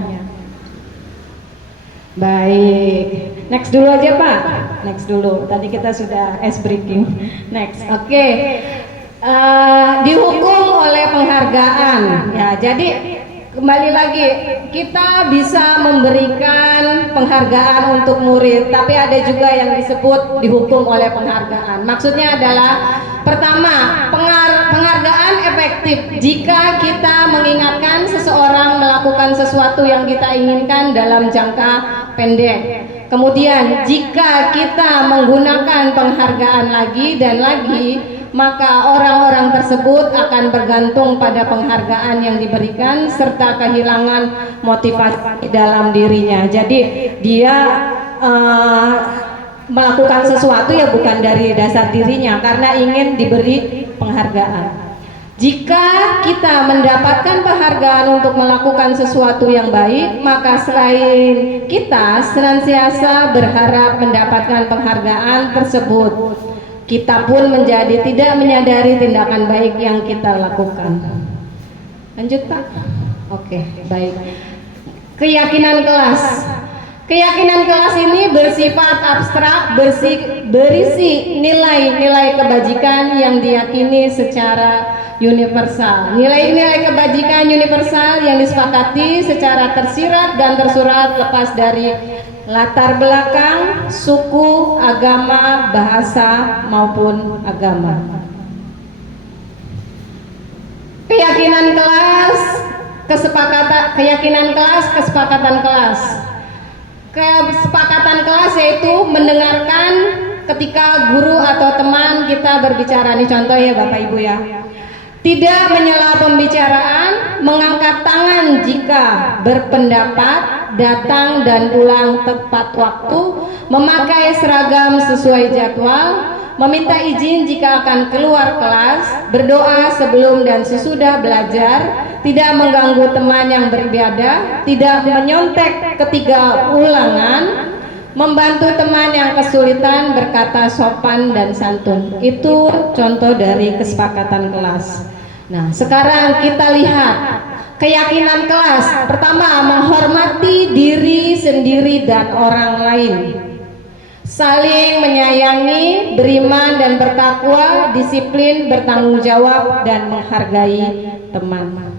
Baik, next dulu aja Pak. Next dulu. Tadi kita sudah ice breaking. Next, oke. Dihukum oleh penghargaan. Ya, jadi kembali lagi, kita bisa memberikan penghargaan untuk murid, tapi ada juga yang disebut dihukum oleh penghargaan. Maksudnya adalah pertama, penghargaan efektif jika kita mengingatkan seseorang melakukan sesuatu yang kita inginkan dalam jangka pendek. Kemudian jika kita menggunakan penghargaan lagi dan lagi, maka orang-orang tersebut akan bergantung pada penghargaan yang diberikan serta kehilangan motivasi dalam dirinya. Jadi dia melakukan sesuatu ya bukan dari dasar dirinya karena ingin diberi penghargaan. Jika kita mendapatkan penghargaan untuk melakukan sesuatu yang baik, maka selain kita senantiasa berharap mendapatkan penghargaan tersebut, kita pun menjadi tidak menyadari tindakan baik yang kita lakukan. Lanjut Pak. Oke, baik. Keyakinan kelas. Keyakinan kelas ini bersifat abstrak, berisi nilai-nilai kebajikan yang diyakini secara universal. Nilai-nilai kebajikan universal yang disepakati secara tersirat dan tersurat lepas dari latar belakang, suku, agama, bahasa maupun agama. Keyakinan kelas, keyakinan kelas, kesepakatan kelas. Kesepakatan kelas yaitu mendengarkan ketika guru atau teman kita berbicara. Ini contoh ya Bapak Ibu ya. Tidak menyela pembicaraan, mengangkat tangan jika berpendapat, datang dan pulang tepat waktu, memakai seragam sesuai jadwal, meminta izin jika akan keluar kelas, berdoa sebelum dan sesudah belajar, tidak mengganggu teman yang beribadah, tidak menyontek ketika ulangan, membantu teman yang kesulitan, berkata sopan dan santun. Itu contoh dari kesepakatan kelas. Nah, sekarang kita lihat keyakinan kelas. Pertama, menghormati diri sendiri dan orang lain, saling menyayangi, beriman dan bertakwa, disiplin, bertanggung jawab dan menghargai teman.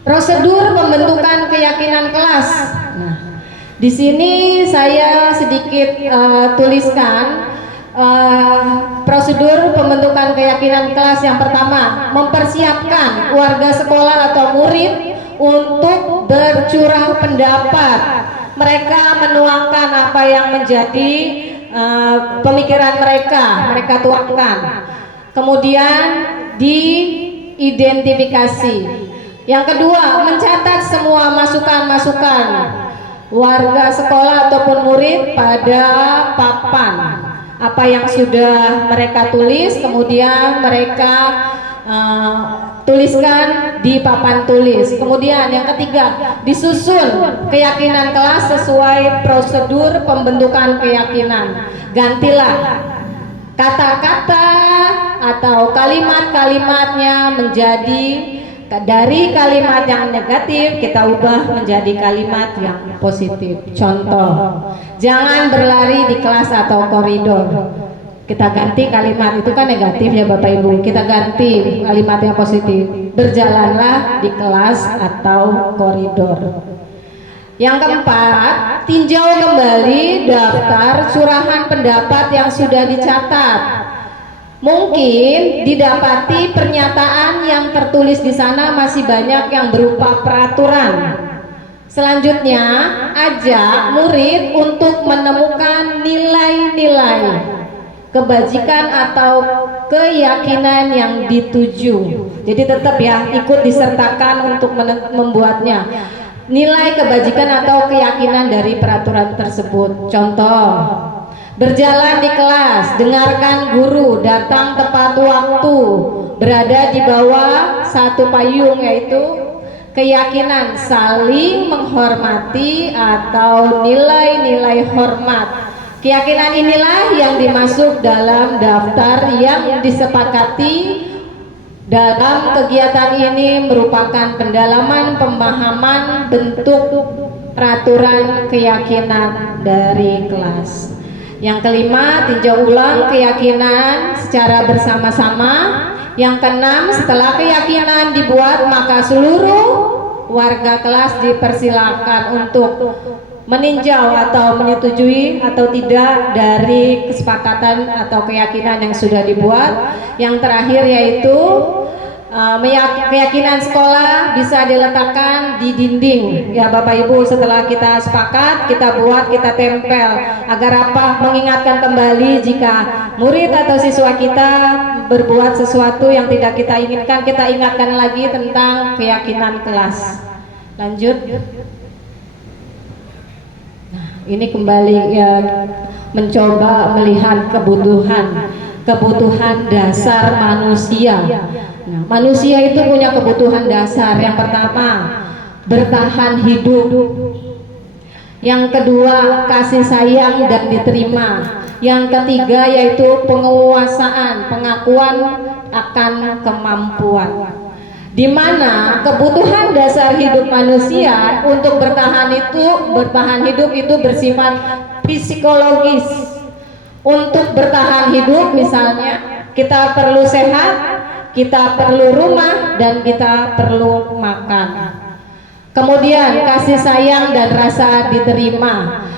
Prosedur pembentukan keyakinan kelas. Nah, di sini saya sedikit tuliskan prosedur pembentukan keyakinan kelas. Yang pertama, mempersiapkan warga sekolah atau murid untuk bercurah pendapat. Mereka menuangkan apa yang menjadi pemikiran mereka tuangkan. Kemudian diidentifikasi. Yang kedua, mencatat semua masukan-masukan warga sekolah ataupun murid pada papan. Apa yang sudah mereka tulis, kemudian mereka tuliskan di papan tulis. Kemudian yang ketiga, disusun keyakinan kelas sesuai prosedur pembentukan keyakinan. Gantilah kata-kata atau kalimat-kalimatnya menjadi dari kalimat yang negatif kita ubah menjadi kalimat yang positif. Contoh, jangan berlari di kelas atau koridor. Kita ganti kalimat itu kan negatif ya Bapak Ibu. Kita ganti kalimat yang positif. Berjalanlah di kelas atau koridor. Yang keempat, tinjau kembali daftar curahan pendapat yang sudah dicatat. Mungkin didapati pernyataan yang tertulis di sana masih banyak yang berupa peraturan. Selanjutnya, ajak murid untuk menemukan nilai-nilai kebajikan atau keyakinan yang dituju. Jadi tetap ya ikut disertakan untuk membuatnya. Nilai kebajikan atau keyakinan dari peraturan tersebut. Contoh, berjalan di kelas, dengarkan guru, datang tepat waktu, berada di bawah satu payung, yaitu keyakinan saling menghormati atau nilai-nilai hormat. Keyakinan inilah yang dimasuk dalam daftar yang disepakati. Dalam kegiatan ini merupakan pendalaman pemahaman bentuk peraturan keyakinan dari kelas. Yang kelima, tinjau ulang keyakinan secara bersama-sama. Yang keenam, setelah keyakinan dibuat maka seluruh warga kelas dipersilakan untuk meninjau atau menyetujui atau tidak dari kesepakatan atau keyakinan yang sudah dibuat. Yang terakhir yaitu keyakinan sekolah bisa diletakkan di dinding ya Bapak Ibu. Setelah kita sepakat, kita buat, kita tempel agar apa? Mengingatkan kembali jika murid atau siswa kita berbuat sesuatu yang tidak kita inginkan, kita ingatkan lagi tentang keyakinan kelas. Lanjut. Nah, ini kembali ya, mencoba melihat kebutuhan dasar manusia. Nah, manusia itu punya kebutuhan dasar. Yang pertama, bertahan hidup. Yang kedua, kasih sayang dan diterima. Yang ketiga yaitu penguasaan, pengakuan akan kemampuan. Di mana kebutuhan dasar hidup manusia untuk bertahan hidup itu bersifat psikologis. Untuk bertahan hidup misalnya kita perlu sehat, kita perlu rumah, dan kita perlu makan. Kemudian kasih sayang dan rasa diterima.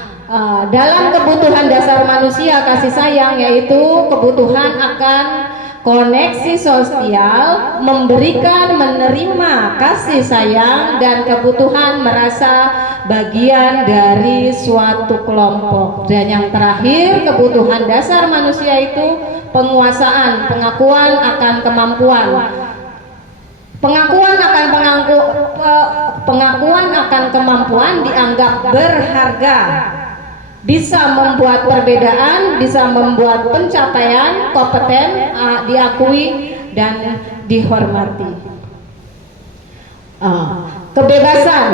Dalam kebutuhan dasar manusia, kasih sayang yaitu kebutuhan akan koneksi sosial, memberikan, menerima kasih sayang, dan kebutuhan merasa bagian dari suatu kelompok. Dan yang terakhir, kebutuhan dasar manusia itu penguasaan, pengakuan akan kemampuan. Pengakuan akan kemampuan dianggap berharga, bisa membuat perbedaan, bisa membuat pencapaian, kompeten, diakui dan dihormati. Kebebasan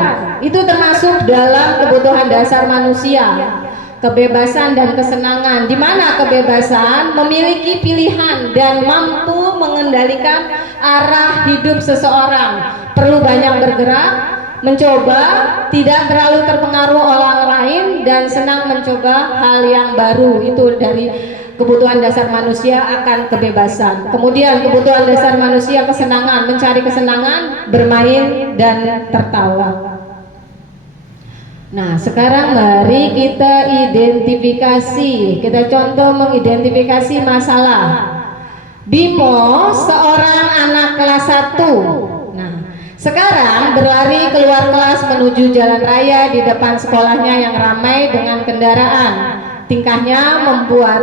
itu termasuk dalam kebutuhan dasar manusia. Kebebasan dan kesenangan, di mana kebebasan memiliki pilihan dan mampu mengendalikan arah hidup seseorang. Perlu banyak bergerak, mencoba, tidak terlalu terpengaruh orang lain, dan senang mencoba hal yang baru. Itu dari kebutuhan dasar manusia akan kebebasan. Kemudian kebutuhan dasar manusia kesenangan, mencari kesenangan, bermain dan tertawa. Nah, sekarang mari kita identifikasi, kita contoh mengidentifikasi masalah. Bimo seorang anak kelas 1. Nah, sekarang berlari keluar kelas menuju jalan raya di depan sekolahnya yang ramai dengan kendaraan. Tingkahnya membuat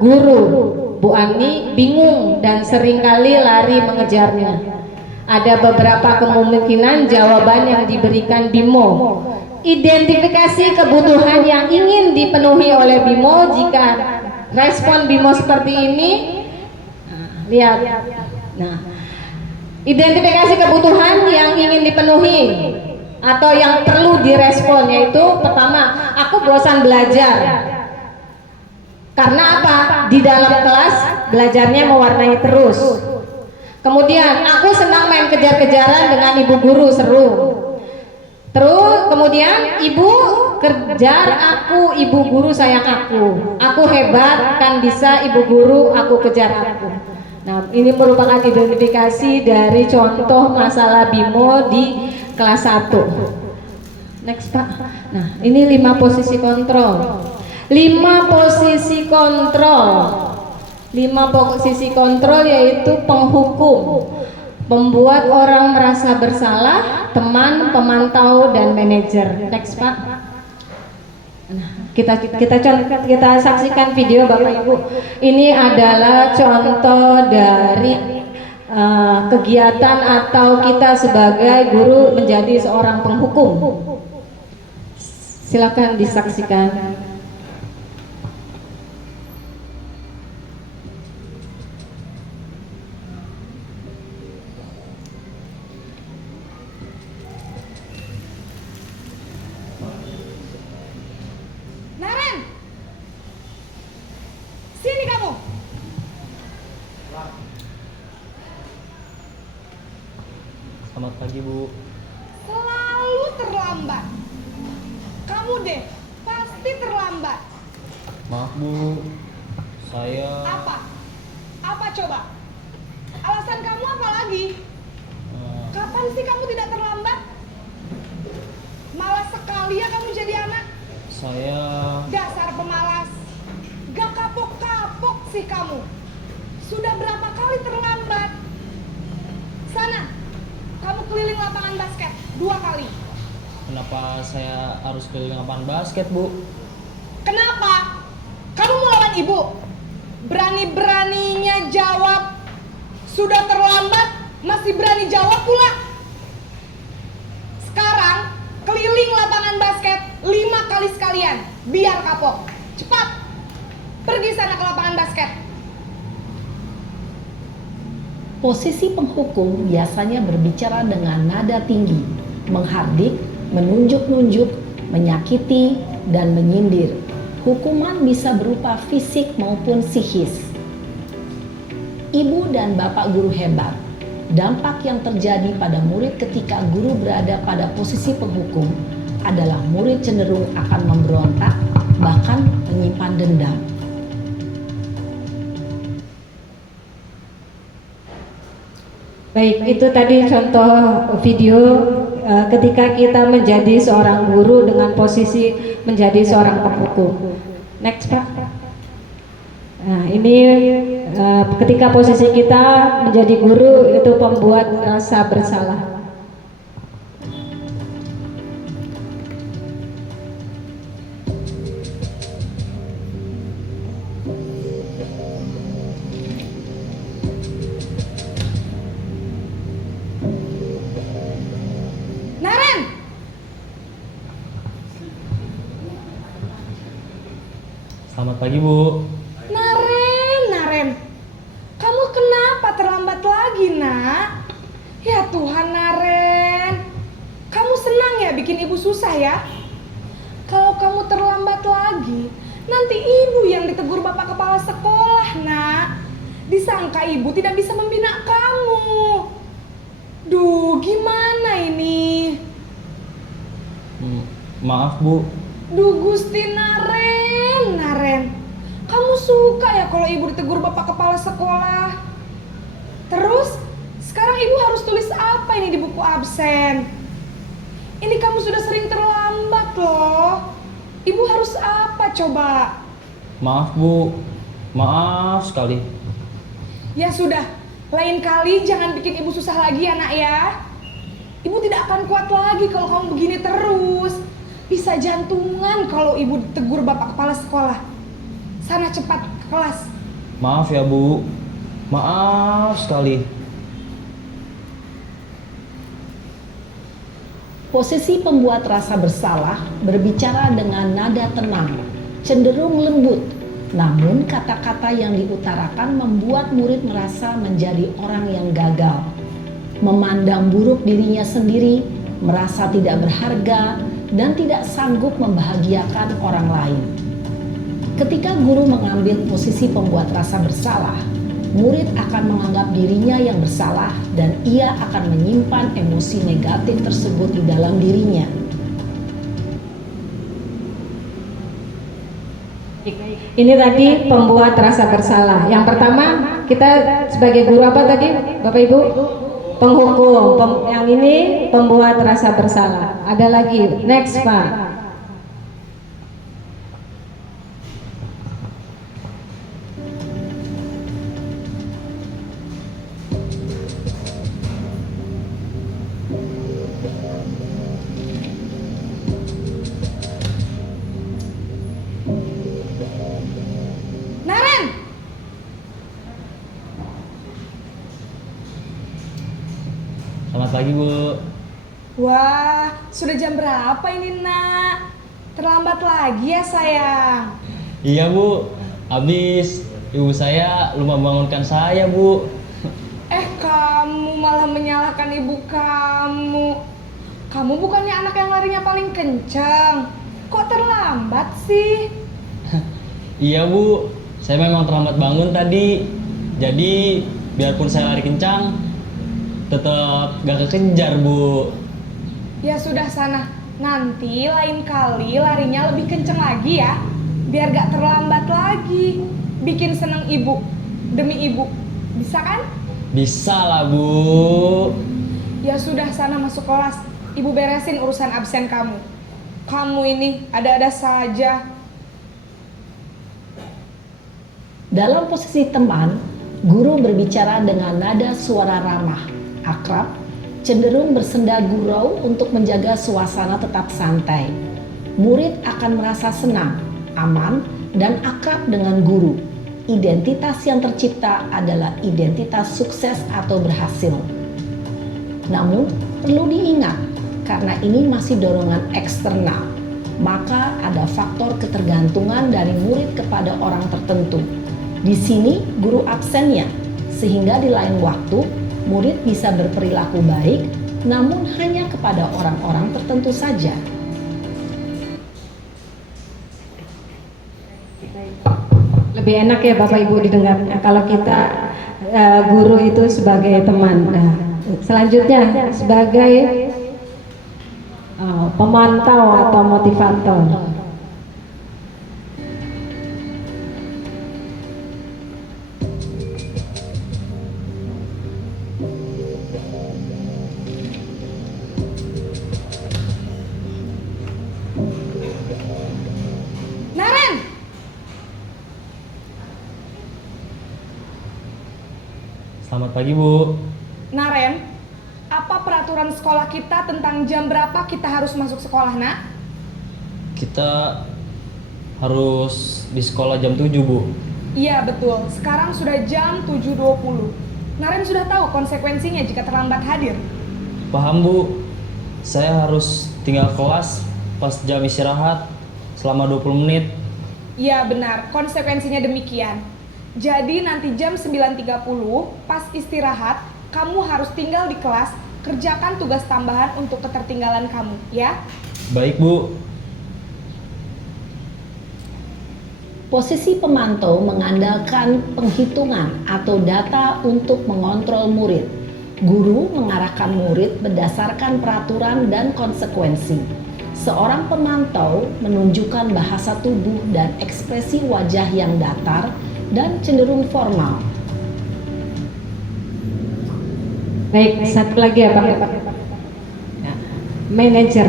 guru Bu Ani bingung dan seringkali lari mengejarnya. Ada beberapa kemungkinan jawaban yang diberikan Bimo. Identifikasi kebutuhan yang ingin dipenuhi oleh Bimo. Jika respon Bimo seperti ini, lihat. Nah, identifikasi kebutuhan yang ingin dipenuhi atau yang perlu direspon, yaitu pertama, aku bosan belajar. Karena apa? Di dalam kelas belajarnya mewarnai terus. Kemudian aku senang main kejar-kejaran dengan ibu guru, seru. Terus kemudian ibu kejar aku, ibu guru sayang aku. Aku hebat, kan bisa ibu guru, aku kejar aku. Nah, ini merupakan identifikasi dari contoh masalah BIMO di kelas 1. Next Pak. Nah, ini 5 posisi kontrol. 5 posisi kontrol. 5 posisi kontrol yaitu penghukum, membuat orang merasa bersalah, teman, pemantau, dan manajer. Next Pak. Nah, kita saksikan video Bapak Ibu. Ini adalah contoh dari kegiatan atau kita sebagai guru menjadi seorang penghukum. Silakan disaksikan. Naren, sini kamu. Selamat pagi, Bu. Selalu terlambat. Kamu deh, pasti terlambat. Maaf, Bu. Saya Apa? Apa coba? Alasan kamu apa lagi? Kapan sih kamu tidak terlambat? Malas sekali ya kamu jadi anak. saya Dasar pemalas. Gak kapok-kapok sih kamu. Sudah berapa kali terlambat? Sana, kamu keliling lapangan basket 2 kali. kenapa saya harus keliling lapangan basket, Bu? Kenapa? Kamu mau lawan ibu? Berani-beraninya jawab. Sudah terlambat, masih berani jawab pula. Sekarang, keliling lapangan basket 5 kali sekalian. Biar kapok. Cepat. Pergi sana ke lapangan basket. Posisi penghukum biasanya berbicara dengan nada tinggi, menghardik, menunjuk-nunjuk, menyakiti, dan menyindir. Hukuman bisa berupa fisik maupun psikis. Ibu dan bapak guru hebat. Dampak yang terjadi pada murid ketika guru berada pada posisi penghukum adalah murid cenderung akan memberontak, bahkan menyimpan dendam. Baik, itu tadi contoh video ketika kita menjadi seorang guru dengan posisi menjadi seorang penghukum. Next Pak. Nah, ini ketika posisi kita menjadi guru itu pembuat rasa bersalah. Naren, Selamat pagi, Bu. Naren. Kamu kenapa terlambat lagi, Nak? Ya Tuhan, Naren. Kamu senang ya bikin ibu susah ya? Kalau kamu terlambat lagi, nanti ibu yang ditegur bapak kepala sekolah, Nak. Disangka ibu tidak bisa membina kamu. Duh, gimana ini? Maaf, Bu. Duh Gusti Naren. Kamu suka ya kalau ibu ditegur bapak kepala sekolah? Terus, sekarang ibu harus tulis apa ini di buku absen? Ini kamu sudah sering terlambat loh. Ibu harus apa coba? Maaf, Bu. Maaf sekali. Ya sudah, lain kali jangan bikin ibu susah lagi ya nak ya. Ibu tidak akan kuat lagi kalau kamu begini terus. Bisa jantungan kalau ibu ditegur bapak kepala sekolah. Sana cepat ke kelas. Maaf ya, Bu. Maaf sekali. Posisi pembuat rasa bersalah berbicara dengan nada tenang, cenderung lembut. Namun kata-kata yang diutarakan membuat murid merasa menjadi orang yang gagal, memandang buruk dirinya sendiri, merasa tidak berharga, dan tidak sanggup membahagiakan orang lain. Ketika guru mengambil posisi pembuat rasa bersalah, murid akan menganggap dirinya yang bersalah dan ia akan menyimpan emosi negatif tersebut di dalam dirinya. Ini tadi pembuat rasa bersalah. Yang pertama, kita sebagai guru apa tadi, Bapak Ibu? Penghukum. Yang ini pembuat rasa bersalah. Ada lagi, next Pak. Naren, Selamat pagi, Bu. wah, sudah jam berapa ini, Nak? Terlambat lagi ya, sayang. Iya, Bu. Habis ibu saya lupa bangunkan saya, Bu. Kamu malah menyalahkan ibu kamu. Kamu bukannya anak yang larinya paling kencang. Kok terlambat sih? Iya, Bu. Saya memang terlambat bangun tadi. Jadi, biarpun saya lari kencang, tetap gak kekejar, Bu. Ya sudah sana. Nanti lain kali larinya lebih kencang lagi ya. Biar gak terlambat lagi. Bikin seneng ibu. Demi ibu. Bisa kan? Bisa lah, Bu. Ya sudah sana masuk kelas. Ibu beresin urusan absen kamu. Kamu ini ada-ada saja. Dalam posisi teman, guru berbicara dengan nada suara ramah, akrab, cenderung bersenda gurau untuk menjaga suasana tetap santai. Murid akan merasa senang, aman, dan akrab dengan guru. Identitas yang tercipta adalah identitas sukses atau berhasil. Namun, perlu diingat, karena ini masih dorongan eksternal, maka ada faktor ketergantungan dari murid kepada orang tertentu. Di sini guru absennya, sehingga di lain waktu murid bisa berperilaku baik, namun hanya kepada orang-orang tertentu saja. Lebih enak ya Bapak Ibu didengarnya kalau kita guru itu sebagai teman. Nah, selanjutnya sebagai pemantau atau motivator. Naren! Selamat pagi, Bu. Naren, apa peraturan sekolah kita tentang jam berapa kita harus masuk sekolah, Nak? Kita harus di sekolah jam 7, Bu. Iya, betul. Sekarang sudah jam 7.20. Naren sudah tahu konsekuensinya jika terlambat hadir. Paham, Bu. Saya harus tinggal kelas pas jam istirahat selama 20 menit. Iya, benar. Konsekuensinya demikian. Jadi nanti jam 9.30 pas istirahat, kamu harus tinggal di kelas, kerjakan tugas tambahan untuk ketertinggalan kamu, ya? Baik, Bu. Posisi pemantau mengandalkan penghitungan atau data untuk mengontrol murid. Guru mengarahkan murid berdasarkan peraturan dan konsekuensi. Seorang pemantau menunjukkan bahasa tubuh dan ekspresi wajah yang datar dan cenderung formal. Baik, satu lagi ya Pak. Ya. Manajer.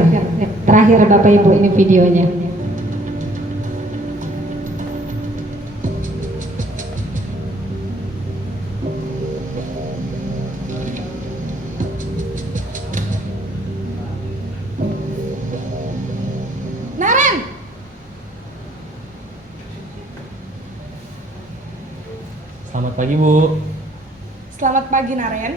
Terakhir Bapak Ibu ini videonya. Naren! Selamat pagi, Bu. Selamat pagi, Naren.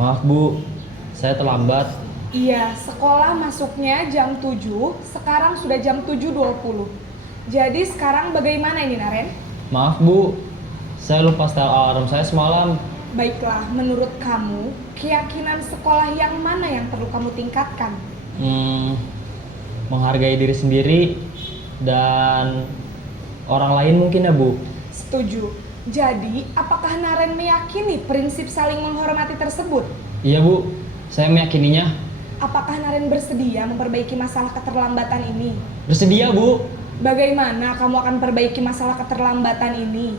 Maaf, Bu. Saya terlambat. Iya, sekolah masuknya jam 7, sekarang sudah jam 7.20. Jadi sekarang bagaimana ini, Naren? Maaf, Bu. Saya lupa setel alarm saya semalam. Baiklah, menurut kamu, keyakinan sekolah yang mana yang perlu kamu tingkatkan? Menghargai diri sendiri dan orang lain mungkin ya Bu. Setuju. Jadi, apakah Naren meyakini prinsip saling menghormati tersebut? Iya Bu, saya meyakininya. Apakah Naren bersedia memperbaiki masalah keterlambatan ini? Bersedia Bu. Bagaimana kamu akan perbaiki masalah keterlambatan ini?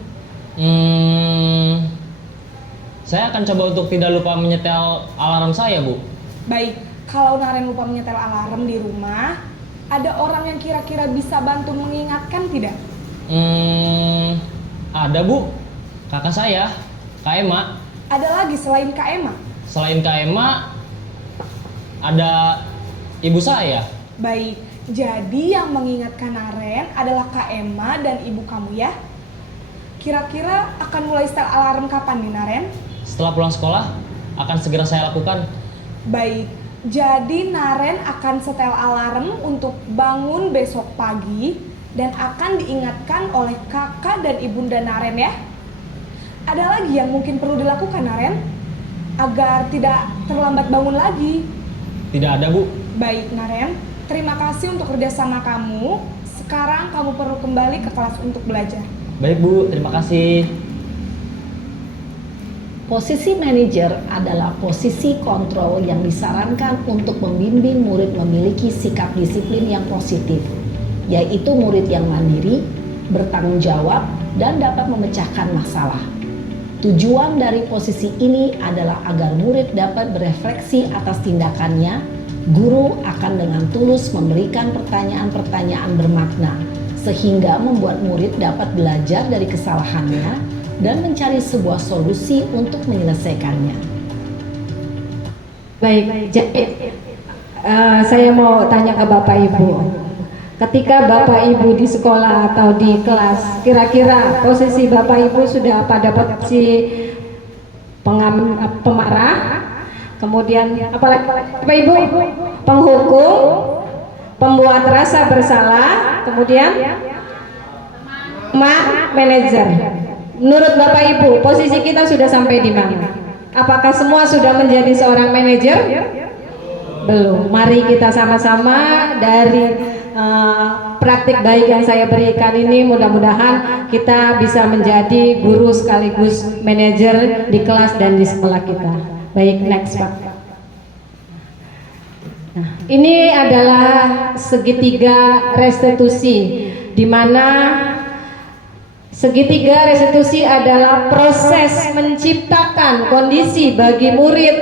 Saya akan coba untuk tidak lupa menyetel alarm saya Bu. Baik, kalau Naren lupa menyetel alarm di rumah, ada orang yang kira-kira bisa bantu mengingatkan tidak? Ada Bu, kakak saya, Kak Ema. Ada lagi selain Kak Emma? Selain Kak Ema, ada ibu saya. Baik, jadi yang mengingatkan Naren adalah Kak Emma dan ibu kamu ya? Kira-kira akan mulai setel alarm kapan nih Naren? Setelah pulang sekolah, akan segera saya lakukan. Baik, jadi Naren akan setel alarm untuk bangun besok pagi dan akan diingatkan oleh kakak dan ibunda Naren ya. Ada lagi yang mungkin perlu dilakukan Naren agar tidak terlambat bangun lagi? Tidak ada Bu. Baik Naren, terima kasih untuk kerjasama kamu. Sekarang kamu perlu kembali ke kelas untuk belajar. Baik Bu, terima kasih. Posisi manajer adalah posisi kontrol yang disarankan untuk membimbing murid memiliki sikap disiplin yang positif, yaitu murid yang mandiri, bertanggung jawab, dan dapat memecahkan masalah. Tujuan dari posisi ini adalah agar murid dapat berefleksi atas tindakannya. Guru akan dengan tulus memberikan pertanyaan-pertanyaan bermakna, sehingga membuat murid dapat belajar dari kesalahannya dan mencari sebuah solusi untuk menyelesaikannya. Baik, jadi saya mau tanya ke Bapak Ibu. Ketika Bapak Ibu di sekolah atau di kelas, kira-kira posisi Bapak Ibu sudah pada posisi pemarah, kemudian apalagi Bapak Ibu penghukum, pembuat rasa bersalah, kemudian manajer. Menurut Bapak Ibu, posisi kita sudah sampai di mana? Apakah semua sudah menjadi seorang manajer? Belum. Mari kita sama-sama dari praktik baik yang saya berikan ini, mudah-mudahan kita bisa menjadi guru sekaligus manajer di kelas dan di sekolah kita. Baik, next Pak. Nah, ini adalah segitiga restitusi, di mana segitiga restitusi adalah proses menciptakan kondisi bagi murid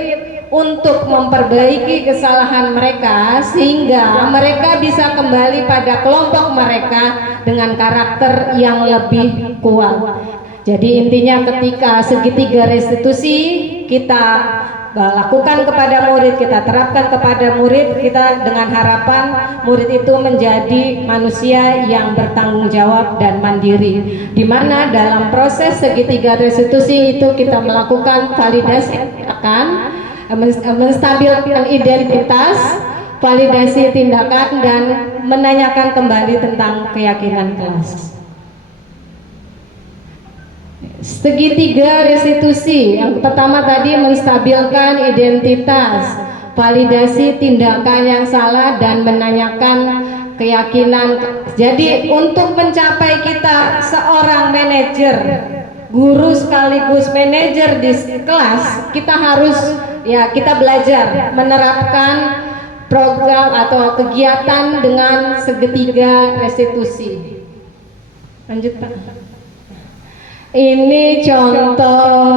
untuk memperbaiki kesalahan mereka sehingga mereka bisa kembali pada kelompok mereka dengan karakter yang lebih kuat. Jadi intinya ketika segitiga restitusi kita lakukan kepada murid, kita terapkan kepada murid, kita dengan harapan murid itu menjadi manusia yang bertanggung jawab dan mandiri, di mana dalam proses segitiga restitusi itu kita melakukan validasi akan menstabilkan identitas, validasi tindakan, dan menanyakan kembali tentang keyakinan kelas. Segitiga restitusi yang pertama tadi menstabilkan identitas, validasi tindakan yang salah, dan menanyakan keyakinan. Jadi untuk mencapai kita seorang manajer, guru sekaligus manajer di kelas, kita harus kita belajar menerapkan program atau kegiatan dengan segitiga restitusi. Lanjut Pak. Ini contoh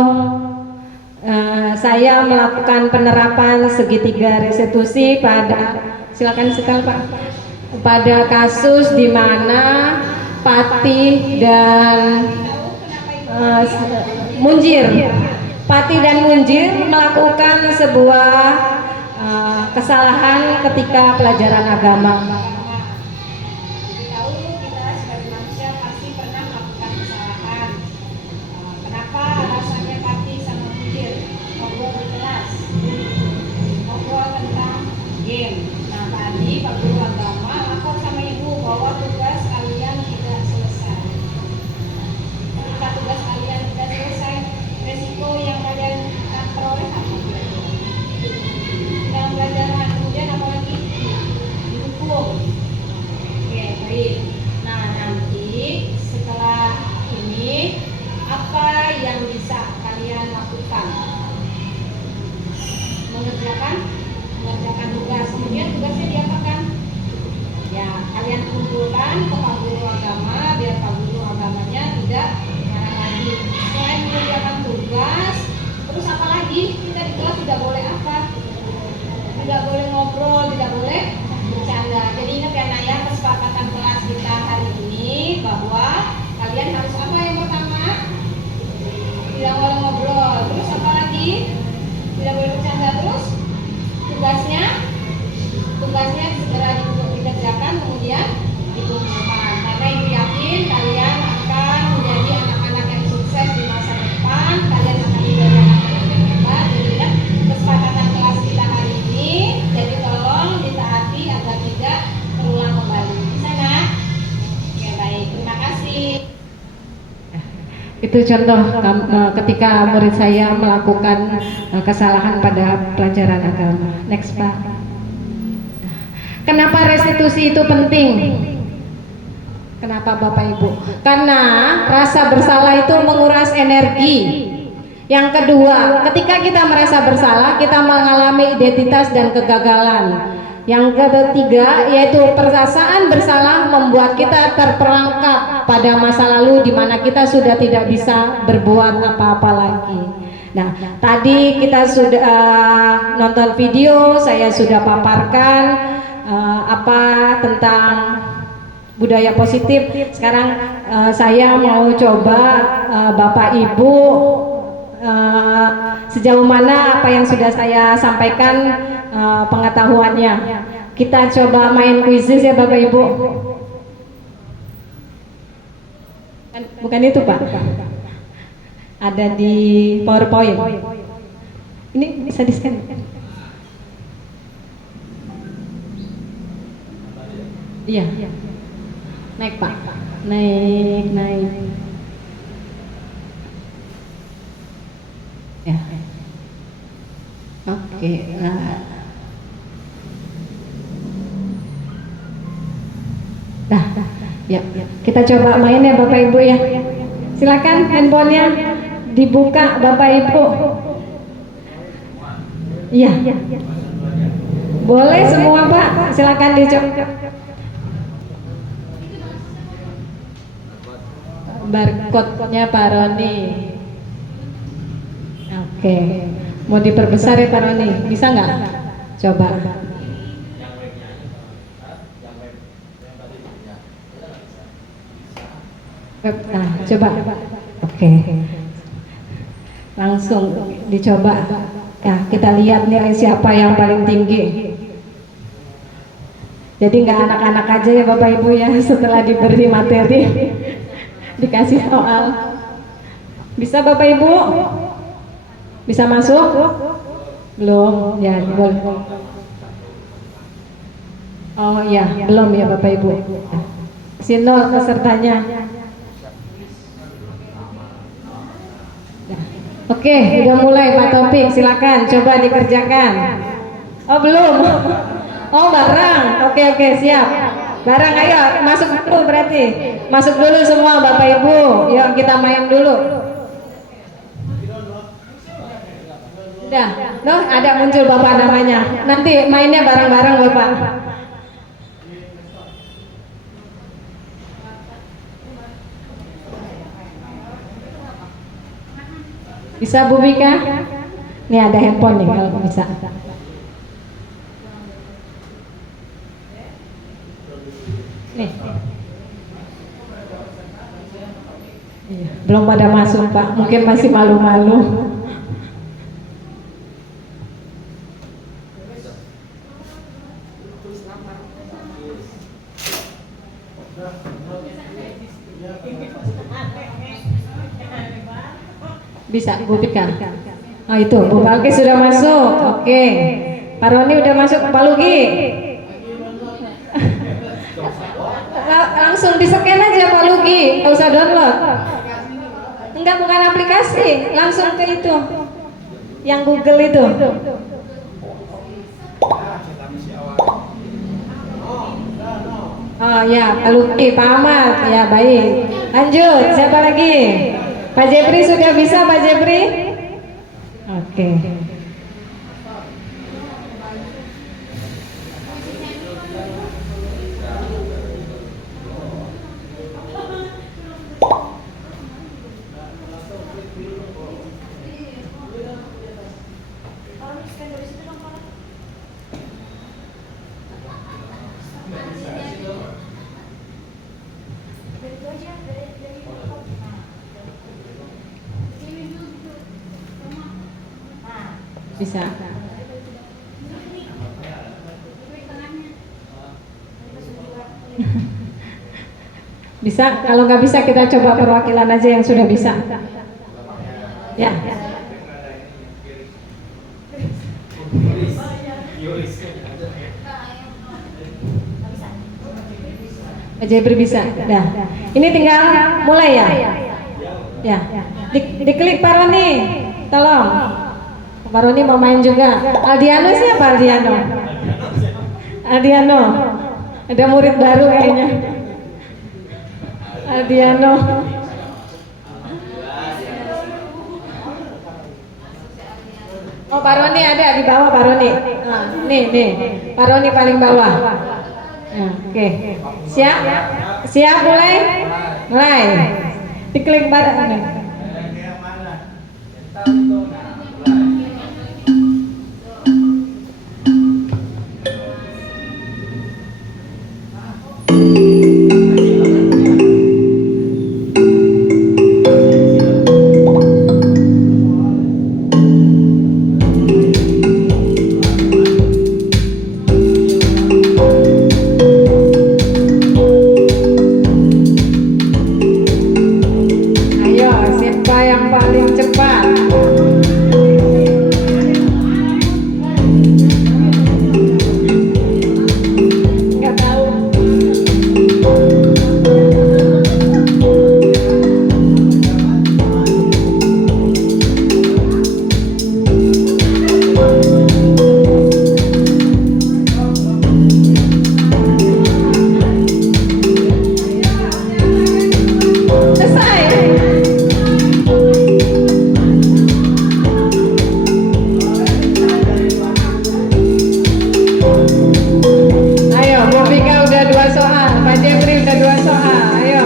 saya melakukan penerapan segitiga restitusi pada, silakan setel Pak, pada kasus di mana Patih dan Munjir melakukan sebuah kesalahan ketika pelajaran agama. Dalam pelajaran kemudian apalagi dihukum. kalian kumpulkan ke Pak Guru Agama biar Pak Guru Agamanya tidak marah lagi. Selain mengerjakan tugas, terus apa lagi? Kita di kelas tidak boleh apa? Tidak boleh ngobrol, tidak boleh bercanda. Jadi ingat ya Naya, kesepakatan kelas kita hari ini bahwa kalian harus apa yang pertama? Tidak boleh ngobrol. Terus apa lagi? Tidak boleh bercanda. Terus tugasnya segera dikerjakan, kemudian dikumpulkan. Karena ibu yakin kalian akan menjadi anak-anak yang sukses di masa depan. Kalian akan menjadi anak-anak yang hebat. Jadi ingat kesepakatan kelas kita hari ini. Jadi tolong ditaati agar tidak terulang kembali. Bisa nak? Oke baik, terima kasih. Itu contoh ketika murid saya melakukan kesalahan pada pelajaran agama. Next Pak. Kenapa restitusi itu penting? Kenapa Bapak Ibu? Karena rasa bersalah itu menguras energi. Yang kedua, ketika kita merasa bersalah, kita mengalami identitas dan kegagalan. Yang ketiga, yaitu perasaan bersalah membuat kita terperangkap pada masa lalu di mana kita sudah tidak bisa berbuat apa-apa lagi. Nah, tadi kita sudah nonton video, saya sudah paparkan apa tentang budaya positif. Sekarang saya mau coba Bapak Ibu sejauh mana apa yang sudah saya sampaikan pengetahuannya. Kita coba main quizzes ya Bapak Ibu. Bukan itu Pak. Ada di PowerPoint. Ini bisa di-scan. Iya. Naik Pak. Naik. Ya. Oke. Ya. Kita coba main ya Bapak Ibu ya. Silakan handphonenya dibuka Bapak Ibu. Iya. Boleh semua Pak. Silakan dicoba. Barcode-nya Pak Roni. Oke. Mau diperbesar ya Pak Roni? Bisa nggak? Coba. Nah, coba. Oke. Langsung dicoba. Ya, kita lihat nilai siapa yang paling tinggi. Jadi nggak anak-anak aja ya Bapak Ibu ya, setelah diberi materi dikasih soal. Bisa Bapak Ibu? Bisa masuk? Belum? Ya, boleh. Oh iya, belum ya Bapak Ibu. Sino pesertanya. Oke, udah mulai Pak Topik, silakan coba dikerjakan. Oh belum? Oh bareng, oke siap. Bareng, ayo masuk dulu berarti. Masuk dulu semua Bapak Ibu, yuk kita main dulu. Udah, loh ada muncul Bapak namanya. Nanti mainnya bareng-bareng Bapak. Bisa Bu Bika? Nih ada handphone nih kalau bisa. Nih. Belum pada masuk Pak, mungkin masih malu-malu. Bisa Bu Bika. Oh itu Bu Balki sudah masuk. Oke. Pak Roni udah masuk. Pak Lugi. Langsung di-scan aja Pak Lugi, nggak usah download. Enggak, bukan aplikasi, langsung ke itu yang Google itu. Oh ya, Pak Lugi, Pak Ahmad, ya baik. Lanjut, siapa lagi? Pak Jepri sudah bisa Pak Jepri? Oke. Bisa. Bisa, kalau nggak bisa kita coba perwakilan aja yang sudah bisa. Ya. Jebri bisa. Nah, ini tinggal mulai ya. Ya. Diklik Pak Roni. Tolong. Pak Roni mau main juga. Aldiano siapa Aldiano? Aldiano. Ada murid baru kayaknya. Aldiano. Oh, Pak Roni ada di bawah Pak Roni. Nah, nih. Pak Roni paling bawah. Nah, oke. Siap? Siap mulai? Mulai. Diklik pada ini. Ayo, siapa yang paling cepat? Nggak tahu. Selesai. Ayo, Bu Vika udah 2 soal, Pak Jeffrey udah 2 soal, ayo.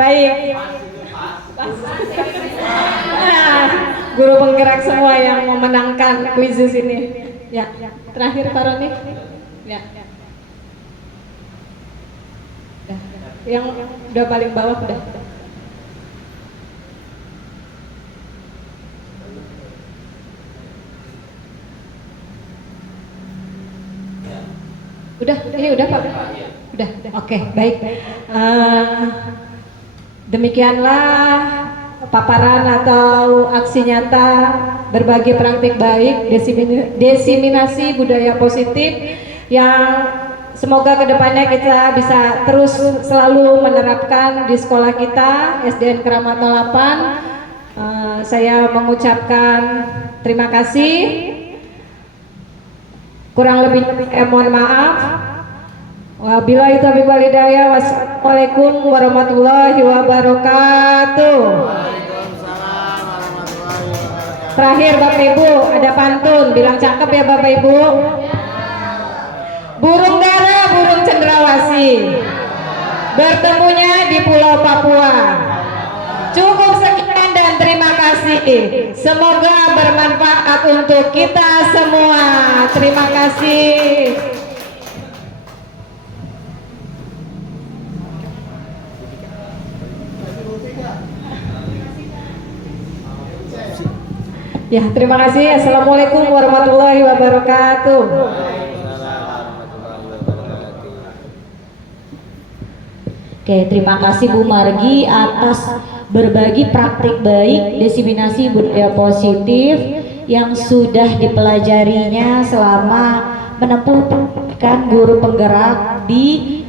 Baik. Nah, guru penggerak semua yang memenangkan kuizus ini. Ya, terakhir Pak Roni. Ya. Yang udah paling bawah udah. Udah, ini udah Pak. Udah, oke, baik. Demikianlah paparan atau aksi nyata berbagi praktik baik, desiminasi budaya positif yang semoga kedepannya kita bisa terus selalu menerapkan di sekolah kita SDN Keramat 08. Saya mengucapkan terima kasih. Kurang lebih mohon maaf. Wabillahi taufiq wal hidayah. Wassalamualaikum warahmatullahi wabarakatuh. Terakhir Bapak Ibu ada pantun, bilang cakep ya Bapak Ibu. Burung dara, burung cendrawasih, bertemunya di Pulau Papua. Cukup sekian dan terima kasih. Semoga bermanfaat untuk kita semua. Terima kasih. Ya, terima kasih. Assalamualaikum warahmatullahi wabarakatuh. Oke, terima kasih Bu Margi atas berbagi praktik baik, desiminasi budaya positif yang sudah dipelajarinya selama menempuh pendidikan guru penggerak di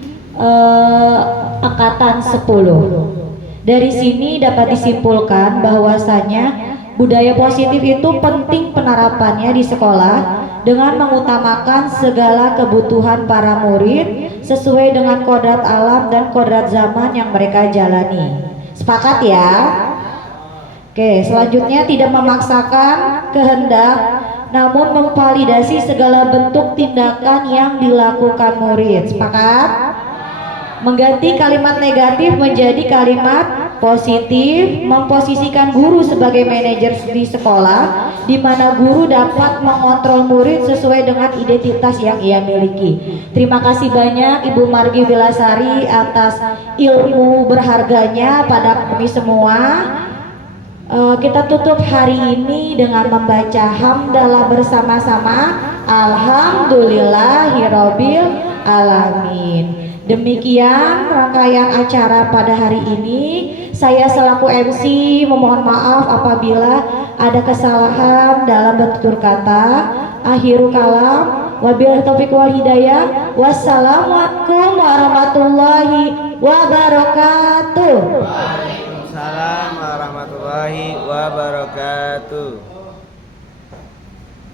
angkatan 10. Dari sini dapat disimpulkan bahwasanya budaya positif itu penting penerapannya di sekolah dengan mengutamakan segala kebutuhan para murid sesuai dengan kodrat alam dan kodrat zaman yang mereka jalani. Sepakat ya? Oke, selanjutnya tidak memaksakan kehendak namun memvalidasi segala bentuk tindakan yang dilakukan murid. Sepakat? Mengganti kalimat negatif menjadi kalimat positif, memposisikan guru sebagai manajer di sekolah, di mana guru dapat mengontrol murid sesuai dengan identitas yang ia miliki. Terima kasih banyak Ibu Margi Wilasari atas ilmu berharganya pada kami semua. Kita tutup hari ini dengan membaca hamdalah bersama-sama. Alhamdulillahirobbil alamin. Demikian rangkaian acara pada hari ini. Saya selaku MC memohon maaf apabila ada kesalahan dalam bertutur kata. Akhirul kalam, wabillahi taufiq wal hidayah. Wassalamualaikum warahmatullahi wabarakatuh. Waalaikumsalam warahmatullahi wabarakatuh.